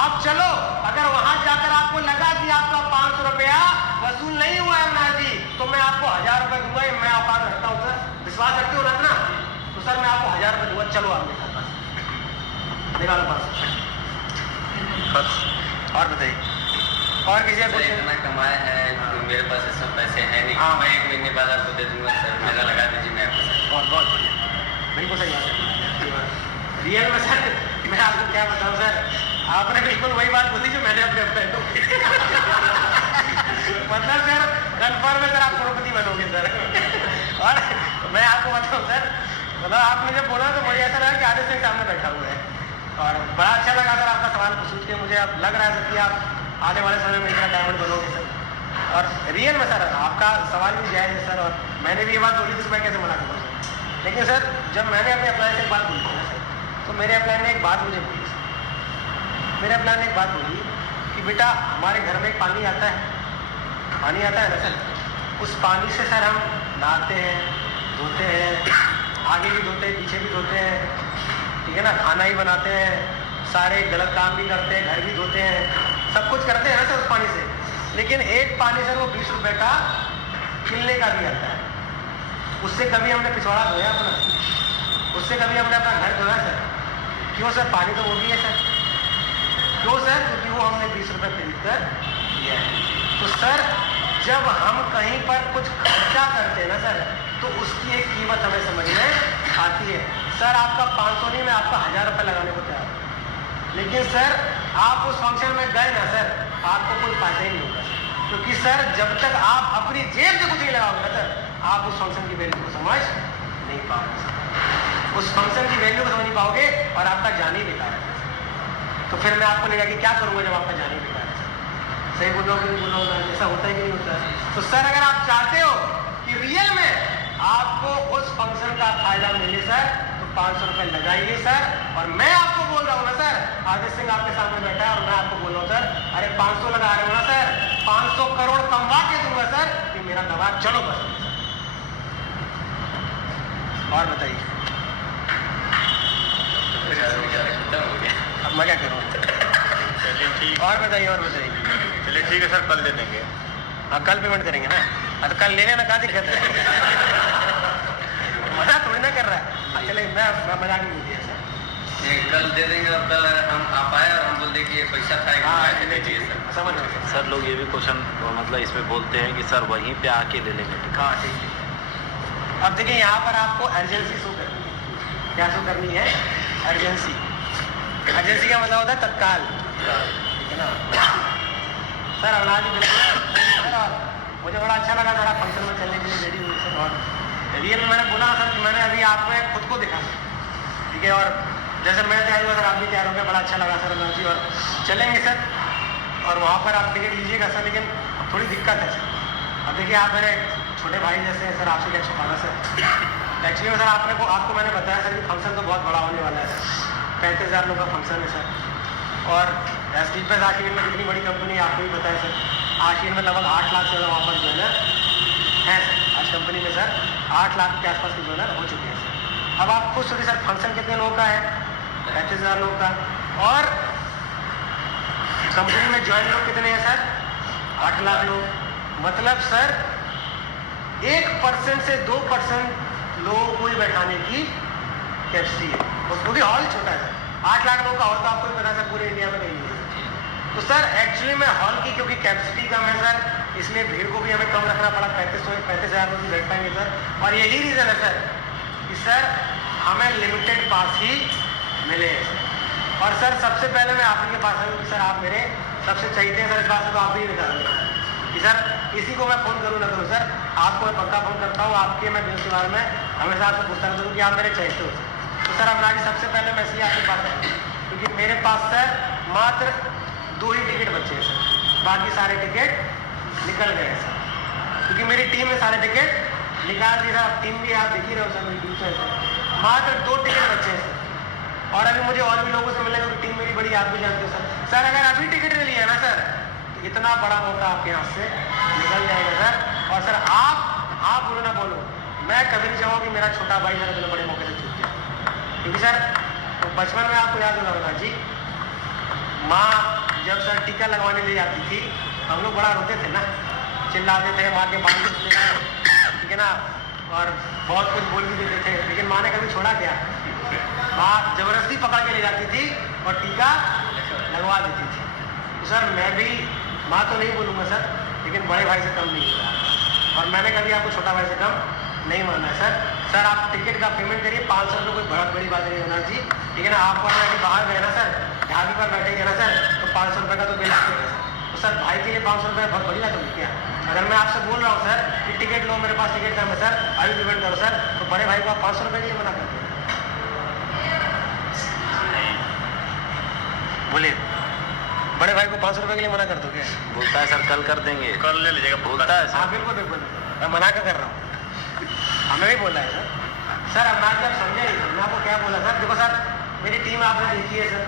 आप चलो। अगर वहां जाकर आपको लगा कि आपका 500 रुपया वसूल नहीं हुआ है ना जी, तो मैं आपको 1,000 रुपये दूंगा। मैं औकात रखता हूँ सर, विश्वास रखते हो ना, तो सर मैं आपको 1,000 रुपये दूंगा। चलो आप मेरे पास निकालो पास। और बताइए, और किसी का कुछ इतना कमाया है तो मेरे पास इस पैसे हैं नहीं। हाँ, मैं 1 महीने बाद आपको दे दूंगा सर, मेरा लगा दीजिए। मैं आपको बहुत बढ़िया, बिल्कुल सही बात है। रियल में सर मैं आपको क्या बताऊं सर, आपने बिल्कुल वही बात बोली जो मैंने अपने फ्रेंडों को मतलब सर कन्फर्म है सर, आप करोड़पति बनोगे सर। और मैं आपको बताऊं सर, मतलब आपने जब बोला तो मुझे ऐसा लगा कि आधे से सामने बैठा हुआ है, और बड़ा अच्छा लगा सर आपका सवाल पूछ के। मुझे अब लग रहा है सर कि आप आने वाले समय में इतना डायमंड बनोगे सर। और रियल में सर आपका सवाल भी जायज़ है सर, और मैंने भी ये बात बोली थी तो मैं कैसे मना करूँ सर। लेकिन सर जब मैंने अपने अपलाइन से एक बात बोली थी ना सर, तो मेरे अपलाइन ने एक बात मुझे बोली सर, मेरे अपलाइन ने एक बात बोली कि बेटा हमारे घर में एक पानी आता है ना सर, उस पानी से सर हम नहाते हैं, धोते हैं, आगे भी धोते हैं, पीछे भी धोते हैं, ठीक है ना, खाना ही बनाते हैं, सारे गलत काम भी करते हैं, घर भी धोते हैं, सब कुछ करते हैं ना सर उस पानी से। लेकिन एक पानी सर वो 20 रुपए का किलने का भी आता है, उससे कभी हमने पिछवाड़ा धोया अपना, उससे कभी हमने अपना घर धोया सर? क्यों सर? पानी तो वो भी है सर। क्यों सर? क्योंकि वो हमने 20 रुपये खरीद कर दिया है। तो सर जब हम कहीं पर कुछ खर्चा करते हैं ना सर, तो उसकी एक कीमत हमें समझ में आती है। सर आपका 500 नहीं, मैं आपका 1,000 रुपये लगाने को तैयार हूँ, लेकिन सर आप उस फंक्शन में गए ना सर, आपको कोई फायदा ही नहीं होगा, क्योंकि सर जब तक आप अपनी जेब से कुछ नहीं लगाओगे ना सर, आप उस फंक्शन की वैल्यू को समझ नहीं पाओगे, उस फंक्शन की वैल्यू को समझ नहीं पाओगे, और आपका जान ही बेकार है। तो फिर मैं आपको ले जाके क्या करूँगा जब आपका जान ही बेकार है? सही बोल रहा हूँ कि नहीं बोल रहा हूँ? ऐसा होता है कि नहीं होता है? तो सर अगर आप चाहते हो कि रियल में आपको उस फंक्शन का फायदा मिले सर, तो 500 रुपये लगाइए सर। और मैं आपको बोल रहा हूँ ना सर, आदित्य सिंह आपके सामने बैठा है और मैं आपको बोल रहा हूँ सर, अरे 500 लगा रहे हो ना सर, 500 करोड़ कमवा के दूंगा सर, कि मेरा दवा चलो बस। और बताइए अब मैं क्या करूँ? चलिए ठीक, और बताइए, और बताइए। चलिए ठीक है सर, कल दे देंगे। हाँ कल पेमेंट करेंगे ना, तो कल ले लेना, क्या दिक्कत है? मना थोड़ी ना कर रहा है। चले मैं मजाक नहीं किया सर, कल दे देंगे, और कल हम आप आए और हम बोल दें कि ये पैसा था सर, समझ रहे सर लोग ये भी क्वेश्चन मतलब इसमें बोलते हैं कि सर वहीं पे आके ले लेंगे। हाँ ठीक है। अब देखिए यहाँ पर आपको अर्जेंसी शो करनी है। क्या शो करनी है? अर्जेंसी। अर्जेंसी का मतलब होता है तत्काल, ठीक है ना सर। अवनाज जी बिल्कुल और मुझे बड़ा अच्छा लगा सर आप फंक्शन में चलने के लिए रेडी हुए सर। और रियल में मैंने बोला सर कि मैंने अभी आप में खुद को देखा, ठीक है। और जैसे मैं तैयार हुआ सर आप भी तैयार हो गए, बड़ा अच्छा लगा सर अवनाज जी। और चलेंगे सर और वहाँ पर आप टिकट लीजिएगा सर, लेकिन थोड़ी दिक्कत है सर। अब देखिए आप मेरे छोटे भाई जैसे हैं सर, आपसे क्या छुपाना सर। एक्चुअली में सर आपको मैंने बताया सर कि फंक्शन तो बहुत बड़ा होने वाला है सर, 35,000 लोग का फंक्शन है सर। और स्टील प्रेस आशीर्वाद में कितनी बड़ी कंपनी आपको भी पता है सर। आशीर्वाद में लगभग 8 लाख से ज़्यादा वहाँ पर ज्वेलर हैं सर। आज कंपनी में सर 8 लाख के आसपास के ज्वेलर हो चुके हैं सर। अब आप खुद सोचिए सर फंक्शन कितने लोगों का है, 35,000 लोगों का। और कंपनी में ज्वाइन लोग कितने हैं सर, 8 लाख लोग। मतलब सर 1% से 2% लोगों को ही बैठाने की कैपेसिटी है, उसको भी हॉल छोटा है सर। 8 लाख लोगों का हॉल तो आपको भी पता है सर पूरे इंडिया में नहीं है। तो सर एक्चुअली में हॉल की क्योंकि कैपेसिटी कम है सर, इसलिए भीड़ को भी हमें कम रखना पड़ा। 35,000 लोग बैठ पाएंगे सर। और यही रीज़न है सर कि सर हमें लिमिटेड पास ही मिले हैं सर। और सर सबसे पहले मैं आप ही के पास आऊँ कि सर आप मेरे सबसे चाहिए हैं सर, इस बात से तो आप ही निकालेंगे कि सर इसी को मैं फ़ोन करूँ ना करूँ सर, आपको मैं पक्का फ़ोन करता हूँ। आपके मैं दिल के बारे में हमेशा आपसे पूछता रहता हूँ कि आप मेरे चाहते हो सर। तो सर अब सबसे पहले मैं इसलिए आपके पास आया क्योंकि मेरे पास सर मात्र 2 ही टिकट बचे हैं सर, बाकी सारे टिकट निकल गए हैं सर। क्योंकि मेरी टीम ने सारे टिकट निकाल दिए सर। टीम भी आप देख ही रहे हो सर, मेरी टीम से सर मात्र 2 टिकट बचे हैं सर। और अभी मुझे और भी लोगों से मिलेगा क्योंकि टीम मेरी बड़ी, आप भी जानते हो सर। सर अगर अभी टिकट ले लिया ना सर तो इतना बड़ा मौका आपके हाथ से निकल जाएगा सर। और सर आप बोलो ना बोलो, मैं कभी नहीं चाहूँगा कि मेरा छोटा भाई मेरे इतने बड़े मौके से चूक जाए। क्योंकि सर तो बचपन में आपको याद होगा जी, माँ जब सर टीका लगवाने ले जाती थी हम लोग बड़ा रोते थे ना, चिल्लाते थे, माँ के बाल ठीक है ना, और बहुत कुछ बोल भी देते थे। लेकिन माँ ने कभी छोड़ा क्या, माँ जबरदस्ती पकड़ के ले जाती थी और टीका लगवा देती थी। तो सर मैं भी माँ तो नहीं बोलूँगा सर, लेकिन बड़े भाई से कम नहीं हो रहा। और मैंने कभी आपको छोटा भाई से कम नहीं माना है सर। सर आप टिकट का पेमेंट करिए, 500 रुपये कोई बहुत बड़ी बात नहीं होना जी, ठीक है ना। आप अगर बाहर गए ना सर, ढाबे पर बैठेंगे ना सर तो 500 रुपये का तो बिल आएगा सर। तो सर भाई के लिए 500 रुपये बहुत बड़ी बात होगी क्या। अगर मैं आपसे बोल रहा हूँ सर कि टिकट लो, मेरे पास टिकट कम है सर, अभी पेमेंट करो सर, तो बड़े भाई को आप 500 रुपये के लिए मना करते हैं। बोलिए, बड़े भाई को 500 रुपये के लिए मना कर दोगे? बोलता है सर कल कर देंगे, कल ले लीजिएगा, बोलता है हाँ सर। बिल्कुल बिल्कुल, मैं मना कर रहा हूँ, हमें भी बोला है सर। सर अब मैं जब समझे नहीं, मैं आपको क्या बोला सर, देखो सर मेरी टीम आपने देखी है सर,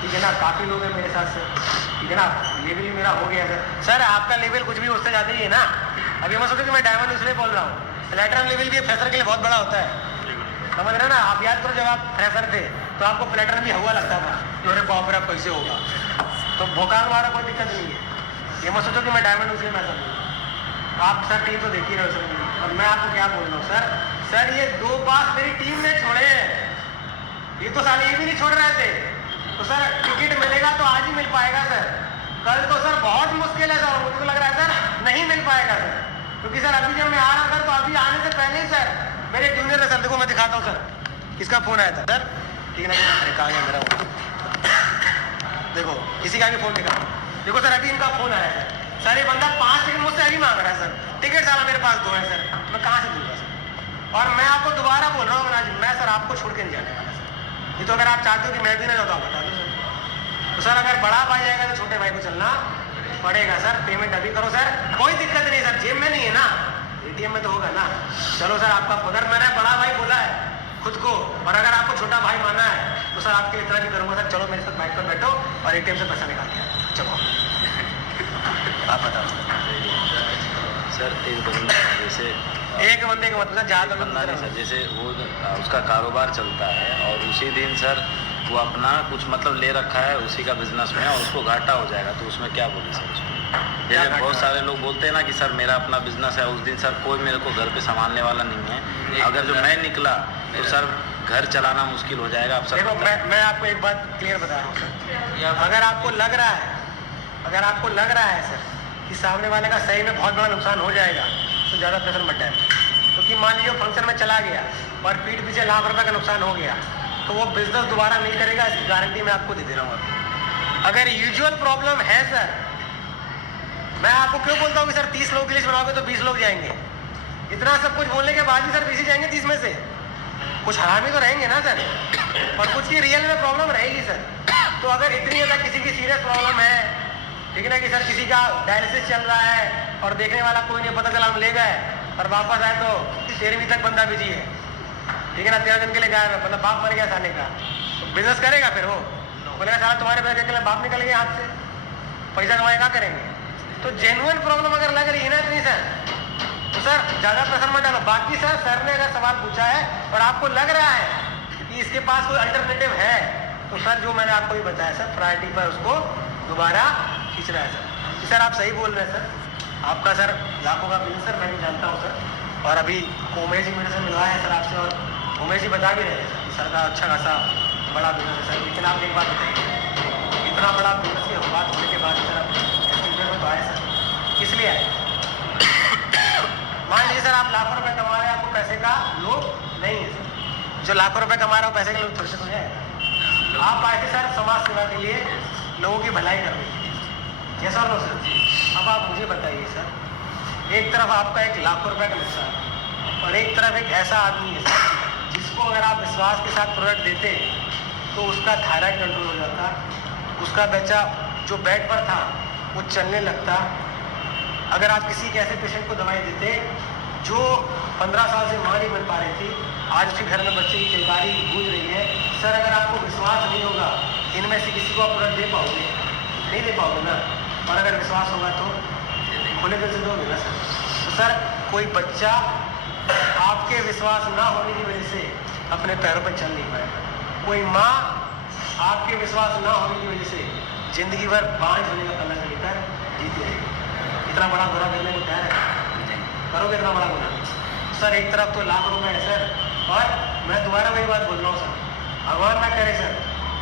ठीक है ना, काफ़ी लोग हैं मेरे साथ सर, ठीक है ना, लेवल भी मेरा हो गया सर। सर आपका लेवल कुछ भी उससे ज़्यादा ही है ना। अभी मैं सोचूं कि मैं डायमंड इसलिए बोल रहा हूँ, प्लेटिनम लेवल भी फ्रेशर के लिए बहुत बड़ा होता है, समझ रहे ना। आप याद करो जब आप फ्रेशर थे तो आपको प्लेटिनम भी हुआ लगता था, अरे बाप रे कैसे होगा, तो भोकाल मारा कोई दिक्कत नहीं है। ये मैं सोचो कि मैं डायमंड इसलिए मैं समझूँ। आप सर टीम तो देख ही रहे हो सर मेरी, और मैं आपको क्या बोल रहा हूँ सर, सर ये 2 पास मेरी टीम ने छोड़े हैं, ये तो साले ये भी नहीं छोड़ रहे थे। तो सर टिकट मिलेगा तो आज ही मिल पाएगा सर, कल तो सर बहुत मुश्किल है सर, मुझे तो लग रहा है सर नहीं मिल पाएगा सर। क्योंकि सर अभी जब मैं आ रहा था तो अभी आने से पहले ही सर मेरे जूनियर ने, सर देखो मैं दिखाता हूँ सर, किसका फ़ोन आया था सर, ठीक है ना, अरे कहाँ गया मेरा फोन, देखो किसी का भी फ़ोन दिखा, देखो सर अभी इनका फ़ोन आया है सर, ये बंदा 5 टिकट मुझसे अभी मांग रहा है सर, टिकट साला मेरे पास 2 है सर, मैं कहाँ से दूँगा सर। और मैं आपको दोबारा बोल रहा हूँ मैं सर आपको छोड़ के नहीं जाने वाला सर, ये तो अगर आप चाहते हो कि मैं भी ना जाता हूँ बता दो सर। तो सर अगर बड़ा भाई जाएगा तो छोटे भाई को चलना पड़ेगा सर, पेमेंट अभी करो सर, कोई दिक्कत नहीं सर, जेब में नहीं है ना, ATM में तो होगा ना। चलो सर आपका, अगर मैंने बड़ा भाई बोला है खुद को, और अगर आपको छोटा भाई माना है तो सर आपके लिए इतना नहीं करूँगा सर, चलो मेरे साथ बाइक पर बैठो और ATM से पैसा निकाल के चलो आप बताओ सर। एक बंदा जैसे एक बंदे का मतलब ज़्यादा बंदा नहीं सर, जैसे वो उसका कारोबार चलता है और उसी दिन सर वो अपना कुछ मतलब ले रखा है उसी का बिजनेस में और उसको घाटा हो जाएगा, तो उसमें क्या बोले सर उसमें? जैसे बहुत सारे लोग बोलते हैं ना कि सर मेरा अपना बिजनेस है, उस दिन सर कोई मेरे को घर पे संभालने वाला नहीं है, अगर जो मैं निकला तो सर घर चलाना मुश्किल हो जाएगा। आप सर देखो मैं आपको एक बात क्लियर बता रहा हूँ सर, अगर आपको लग रहा है सर कि सामने वाले का सही में बहुत बड़ा नुकसान हो जाएगा तो ज़्यादा प्रेशर मत डालें। क्योंकि मान लीजिए फंक्शन में चला गया और पीठ पीछे लाख रुपए का नुकसान हो गया, तो वो बिजनेस दोबारा नहीं करेगा, इसकी गारंटी मैं आपको दे दे रहा हूँ अभी। अगर यूजुअल प्रॉब्लम है सर, मैं आपको क्यों बोलता हूँ कि सर 30 लोग की लिस्ट बनाओगे तो 20 लोग जाएंगे। इतना सब कुछ बोलने के बाद भी सर 20 ही जाएंगे 30 में से। कुछ हरामी तो रहेंगे ना सर, और कुछ की रियल में प्रॉब्लम रहेगी सर। तो अगर इतनी ज़्यादा किसी की सीरियस प्रॉब्लम है, ठीक है ना, कि सर किसी का डायलिसिस चल रहा है और देखने वाला कोई नहीं, पता चला हम ले गए और वापस आए तो 13वीं तक बंदा बिजी है, ठीक है ना, 13 दिन के लिए गायब है, मतलब बाप मर गया साले का, तो बिजनेस करेगा फिर वो बोलेगा साला तुम्हारे पैसे के लिए बाप निकल गया हाथ से, पैसा कमाए क्या करेंगे। तो जेन्युइन प्रॉब्लम अगर लग रही है ना इतनी सर, तो सर ज़्यादा प्रेशर मत डालो। बाकी सर, सर ने अगर सवाल पूछा है और आपको लग रहा है कि इसके पास कोई अल्टरनेटिव है, तो सर जो मैंने आपको भी बताया सर, प्रायोरिटी पर उसको दोबारा खींचना है सर। कि सर आप सही बोल रहे हैं सर, आपका सर लाखों का बिजनेस सर, मैं भी जानता हूँ सर। और अभी उमेश जी मेरे से मिलवाए हैं सर आपसे, और उमेश जी बता भी रहे थे सर कि सर का अच्छा खासा बड़ा बिजनेस है सर। लेकिन आप एक बात बताइए, इतना बड़ा बिजनेस की बात होने के बाद सर आप एस्टिमेट में तो आए सर, किस लिए आए? मान लीजिए सर आप लाखों रुपए कमा रहे हैं, आपको पैसे का लोभ नहीं है सर। जो लाखों रुपए कमा रहा हो पैसे के लोभ थोड़े से तो है। आप आए थे सर समाज सेवा के लिए, लोगों की भलाई करने के लिए, जैसा लो सर। अब आप मुझे बताइए सर, एक तरफ आपका 1 लाख रुपए का नुकसान और एक तरफ एक ऐसा आदमी है सर जिसको अगर आप विश्वास के साथ प्रोडक्ट देते तो उसका थायराइड कंट्रोल हो जाता, उसका बच्चा जो बेड पर था वो चलने लगता। अगर आप किसी के ऐसे पेशेंट को दवाई देते जो 15 साल से मां नहीं बन पा रही थी, आज उसके घर में बच्चे की चिंगारी गूंज रही है सर, अगर आपको विश्वास नहीं होगा इनमें से किसी को आप प्रोडक्ट दे पाओगे? नहीं दे पाओगे ना। और अगर विश्वास होगा तो खुले दिल से दोगे ना सर। तो सर कोई बच्चा आपके विश्वास ना होने की वजह से अपने पैरों पर चल नहीं पाएगा, कोई माँ आपके विश्वास ना होने की वजह से जिंदगी भर बांझ होने का कलंक लेकर जीती रहेगी। इतना बड़ा गुनाह करने को तैयार है? करोगे इतना बड़ा गुनाह? सर एक तरफ तो लाख रुपए है सर, और मैं दोबारा वही बात बोल रहा हूँ सर, भगवान ना करे सर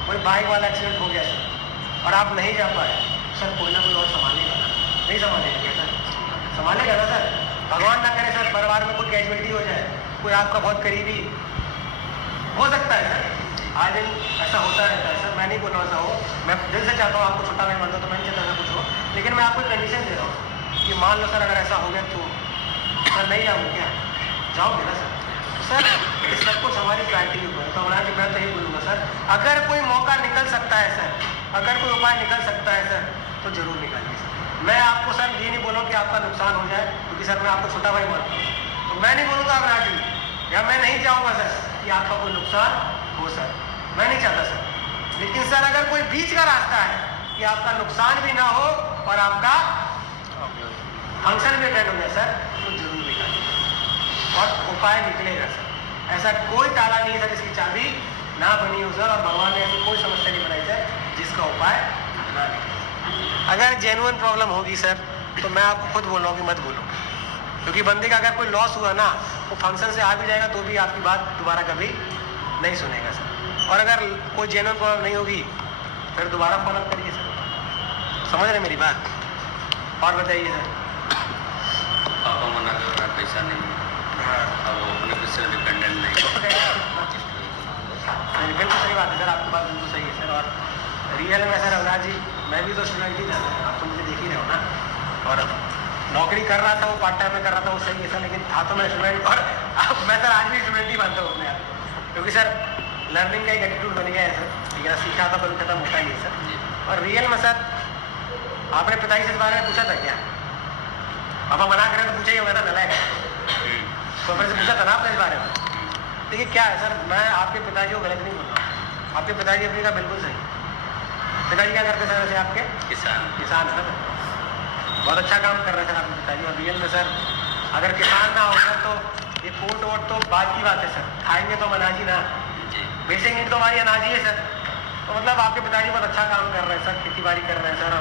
कोई बाइक वाला एक्सीडेंट हो गया सर और आप नहीं जा पाए सर, कोई ना कोई और संभालेगा ना, नहीं संभालेगा क्या सर? संभालेगा ना सर। भगवान ना करे सर परिवार में कोई कैजुअलिटी हो जाए, कोई आपका बहुत करीबी हो सकता है सर, आज दिन ऐसा होता रहता है सर। मैं नहीं बोल रहा ऐसा हो, मैं दिल से चाहता हूँ आपको छोटा नहीं मानता, तो मैं नहीं चाहता ऐसा कुछ हो, लेकिन मैं आपको कंडीशन दे रहा हूँ कि मान लो सर अगर ऐसा हो गया तो सर नहीं जाऊँगा क्या? जाओगे ना सर? सर ये सब कुछ हमारी प्रायोरिटी के ऊपर, तो हमारा मैं तो यही बोलूँगा सर, अगर कोई मौका निकल सकता है सर, अगर कोई उपाय निकल सकता है सर, तो जरूर निकालिए सर। मैं आपको सर ये नहीं बोलूँ कि आपका नुकसान हो जाए, क्योंकि सर मैं आपको छोटा भाई मानता हूँ, तो मैं नहीं बोलूँगा आप राजी, या मैं नहीं चाहूँगा सर कि आपका कोई नुकसान हो सर, मैं नहीं चाहता सर। लेकिन सर अगर कोई बीच का रास्ता है कि आपका नुकसान भी ना हो और आपका फंक्शन भी अटेंड हो जाए सर, तो जरूर निकालिए और उपाय निकलेगा सर। ऐसा कोई ताला नहीं है सर जिसकी चाबी ना बनी हो सर, और भगवान ने ऐसी कोई समस्या नहीं बनाई सर जिसका उपाय ना निकले। अगर जेन्युइन प्रॉब्लम होगी सर, तो मैं आपको खुद बोल रहा हूँ कि मत बोलो, क्योंकि बंदे का अगर कोई लॉस हुआ ना, वो फंक्शन से आ भी जाएगा तो भी आपकी बात दोबारा कभी नहीं सुनेगा सर। और अगर कोई जेन्युइन प्रॉब्लम नहीं होगी फिर दोबारा फॉलो अप करिए सर, समझ रहे मेरी बात? और बताइए सर। पापा मना कर रहा है, पैसा नहीं है, हाँ अब वो अपने पे से डिपेंडेंट नहीं बिल्कुल सही बात है सर, आपकी बात बिल्कुल सही है सर। और रियल में सर अवराज जी, मैं भी तो स्टूडेंट ही था, आप तो मुझे देख ही रहे हो ना, और नौकरी कर रहा था, वो पार्ट टाइम में कर रहा था, वो सही है सर, लेकिन था तो मैं स्टूडेंट, और अब मैं सर आज भी स्टूडेंट ही मानता हूँ अपने आप, क्योंकि सर लर्निंग का एक एटीट्यूड बन गया है सर, लेकिन सीखा था बन खत्म होता ही है सर। और रियल में सर आपने पिताजी से इस बारे में पूछा था क्या? पापा मना करें तो पूछा ही होगा ना, नलायक तो फिर से पूछा था ना आपने इस बारे में? देखिए क्या है सर, मैं आपके पिताजी को गलत नहीं बोल रहा हूँ, आपके पिताजी अपनी का बिल्कुल सही। पिताजी क्या करते सर वैसे आपके? किसान है ना सर, बहुत अच्छा काम कर रहे हैं सर आपके पिताजी। और रियल में सर अगर किसान ना होगा तो ये कोट वोट तो बात की बात है सर, खाएंगे तो हम अनाज ही ना, बेचेंगे तो हमारी अनाज ही है सर। तो मतलब आपके पिताजी बहुत अच्छा काम कर रहे हैं सर, खेती बाड़ी कर रहे हैं सर,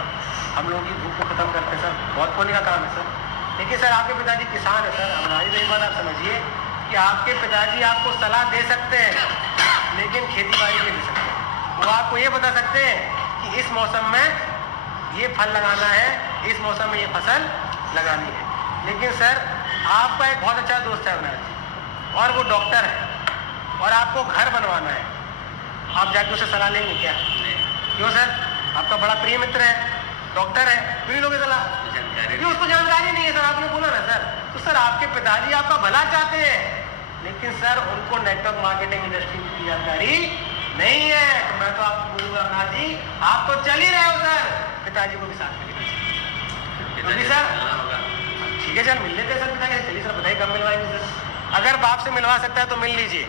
हम लोगों की भूख को खत्म करते हैं सर, बहुत पुण्य का काम है सर। लेकिन सर आपके पिताजी किसान है सर, हमारी एक बात आप समझिए कि आपके पिताजी आपको सलाह दे सकते हैं लेकिन खेती बाड़ी नहीं दे सकते। वो आपको ये बता सकते हैं कि इस मौसम में ये फल लगाना है, इस मौसम में ये फसल लगानी है। लेकिन सर आपका एक बहुत अच्छा दोस्त है अविनाश जी, और वो डॉक्टर है, और आपको घर बनवाना है, आप जाके उसे सलाह लेंगे क्या? नहीं, क्यों सर? आपका बड़ा प्रिय मित्र है, डॉक्टर है, क्यों नहीं लोगे सलाह? जानकारी क्यों? उसको जानकारी नहीं है सर, आपने बोला ना सर। तो सर आपके पिताजी आपका भला चाहते हैं, लेकिन सर उनको नेटवर्क मार्केटिंग इंडस्ट्री की जानकारी नहीं है। तो मैं तो आपको बोलूंगा अविनाश जी, आप तो चल ही रहे हो सर, पिताजी को भी साथ में लेना चाहिए। पिताजी सर से मिलना होगा। ठीक है सर, मिल लेते हैं सर पिताजी से। चलिए सर, बताइए कब मिलवाएंगे सर? अगर बाप से मिलवा सकता है तो मिल लीजिए,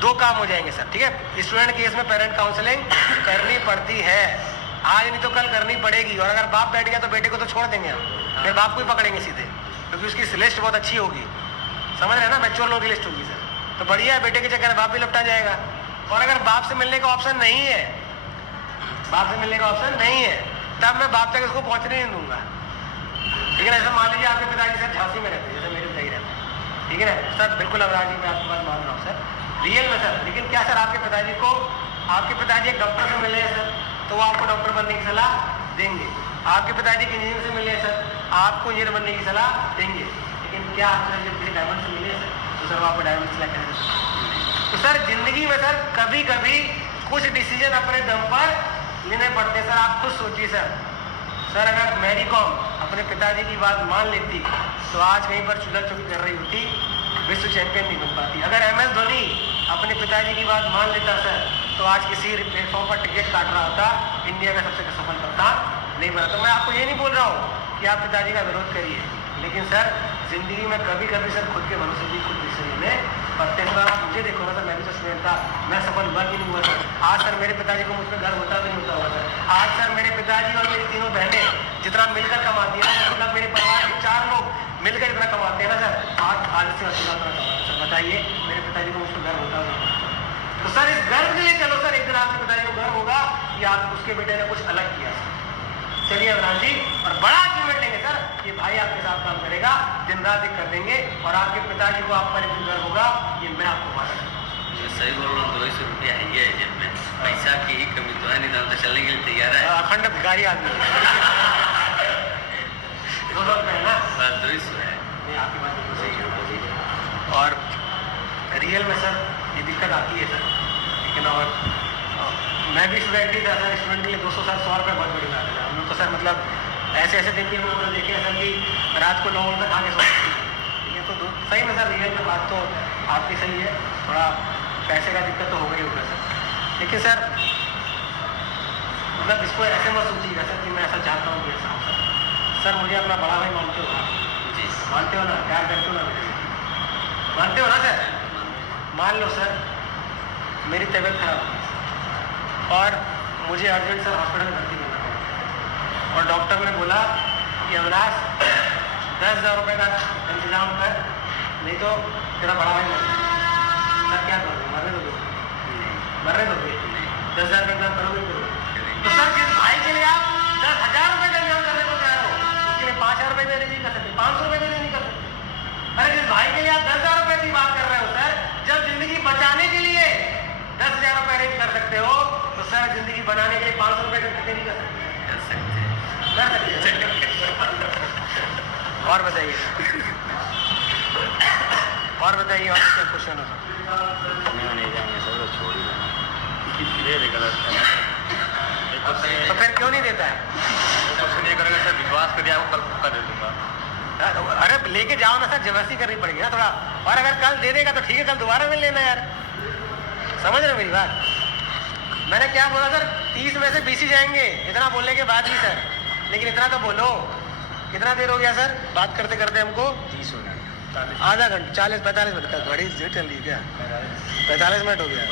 2 काम हो जाएंगे सर, ठीक है। स्टूडेंट केस में पेरेंट काउंसलिंग करनी पड़ती है, आज नहीं तो कल करनी पड़ेगी। और अगर बाप बैठ गया तो बेटे को तो छोड़ देंगे हम, फिर बाप को ही पकड़ेंगे सीधे, क्योंकि उसकी लिस्ट बहुत अच्छी होगी, समझ रहे हैं ना, मैच्योर लोगों की लिस्ट होगी सर। तो बढ़िया है, बेटे के चक्कर में बाप भी लपटा जाएगा। और अगर बाप से मिलने का ऑप्शन नहीं है, बाप से मिलने का ऑप्शन नहीं है, तब मैं बाप तक उसको पहुंचने नहीं दूंगा, ठीक है ना। ऐसा मान लीजिए आपके पिताजी सर झांसी में रहते हैं, जैसे मेरे पिताजी रहते हैं, ठीक है ना सर। बिल्कुल अवराज जी, मैं आपकी बात मान रहा हूँ सर, रियल में सर। लेकिन क्या सर आपके पिताजी को, आपके पिताजी एक डॉक्टर से मिले हैं सर, तो वो आपको डॉक्टर बनने की सलाह देंगे। आपके पिताजी के इंजीनियर से मिले सर, आपको इंजीनियर बनने की सलाह देंगे। लेकिन क्या आप सर जब किसी डायमंड से मिले सर, तो सर वो आपको डायमंड सेलेक्ट करेंगे। तो सर जिंदगी में सर कभी कभी कुछ डिसीजन अपने दम पर लेने पड़ते हैं सर। आप खुद सोचिए सर अगर मैरी कॉम अपने पिताजी की बात मान लेती तो आज कहीं पर चुगल चुगी कर रही होती, विश्व चैंपियन नहीं बन पाती। अगर MS धोनी अपने पिताजी की बात मान लेता सर, तो आज किसी प्लेटफॉर्म पर टिकट काट रहा होता, इंडिया का सबसे सफल कप्तान नहीं बना। तो मैं आपको ये नहीं बोल रहा हूँ कि आप पिताजी का विरोध करिए, लेकिन सर जिंदगी में कभी कभी सर खुद के भरोसे भी खुद डिसीजन लेने पड़ते हैं। आप मुझे देखो ना सर, मैं भी तो स्टूडेंट था, मैं सफल हुआ कि नहीं हुआ सर? आज सर मेरे पिताजी को मुझ पर गर्व होता नहीं होता होगा सर? आज सर मेरे पिताजी और मेरी तीनों बहनें जितना मिलकर कमाती है ना, मतलब मेरे परिवार के 4 लोग मिलकर जितना कमाते हैं ना सर, आज से 80 लाख कमाते हैं सर। बताइए मेरे पिताजी को मुझ पर गर्व होता होगा? तो सर इस गर्व के लिए चलो सर, एक दिन आपके पिताजी को गर्व होगा कि आप उसके बेटे ने कुछ अलग किया सर। चलिए अविनाश जी, और बड़ा अचीवमेंट लेंगे सर, ये भाई आपके साथ काम करेगा, दिन रात एक कर देंगे, और आपके पिताजी को आप पर एक दिन गर्व होगा, ये मैं आपको बात करता हूँ। जो सही बोल रहा हूँ, 200 रुपया है ये जेब में, पैसा की ही कमी तो है नहीं, तो चलने के लिए तैयार है। अखंड भिखारी आदमी 200 रुपये है ना? बस 200 है। नहीं, आपकी बात बिल्कुल सही है। और रियल में सर ये दिक्कत आती है सर, लेकिन और मैं भी स्टूडेंट ही था सर, स्टूडेंट के लिए 200 सर 100 रुपये बहुत बड़ी बात है। हम लोग तो सर मतलब ऐसे ऐसे दिन भी हम लोगों ने देखे हैं सर कि रात को 9 बजे तक आगे सोचते हैं। तो सही में सर रियल में बात तो आपकी सही है, थोड़ा पैसे का दिक्कत तो हो गई होगा सर। लेकिन सर मतलब इसको ऐसे मत सोचिएगा सर कि मैं ऐसा चाहता हूँ कि ऐसा हो सर। मुझे अपना बड़ा भाई मानते हो ना? जी, मानते हो ना? प्यार करते हो ना मेरे से? मानते हो ना सर? मान लो सर मेरी तबीयत खराब हो गई और मुझे अर्जेंट सर हॉस्पिटल में भर्ती करना पड़ा, और डॉक्टर ने बोला कि अविनाश 10,000 रुपये का इंतजाम कर, नहीं तो तेरा बड़ा भाई मर जाएगा। सर क्या करोगे? मरने दोगे? मरने दोगे? 10,000 का इंतजाम करोगे? तो सर जिस भाई के लिए आप 10,000 रुपये का इंतजाम करने को तैयार हो, उसके लिए 5,000 रुपये देने नहीं कर सकते, 500 रुपये देने नहीं कर सकते। अरे जिस भाई के लिए आप 10,000 रुपये की बात कर रहे हो सर, जब जिंदगी बचाने के लिए 10,000 रुपये अरेंज कर सकते हो, तो सर जिंदगी बनाने के लिए 500 रुपये करके नहीं कर सकते? कर सकते हैं। कर सकते हैं। और बताइए, और बताइए, और क्या क्वेश्चन हो? नहीं जाएंगे सर, तो छोड़ ही देंगे। ये गलत है। एक क्वेश्चन तो फिर क्यों नहीं देता है? ये करेगा सर, विश्वास करिए आपको कल पक्का दे दूंगा। अरे लेके जाओ ना सर, जबरदस्ती करनी पड़ेगी ना थोड़ा। और अगर कल दे देगा तो ठीक है, कल दोबारा मिल लेना यार, समझ रहे मेरी बात? मैंने क्या बोला सर, 30 में से 20 ही जाएंगे, इतना बोलने के बाद भी सर। लेकिन इतना तो बोलो, कितना देर हो गया सर बात करते करते हमको? 30 मिनट, आधा घंटा, 40-45 मिनट, घड़ी चल रही है क्या? 45 मिनट हो गया।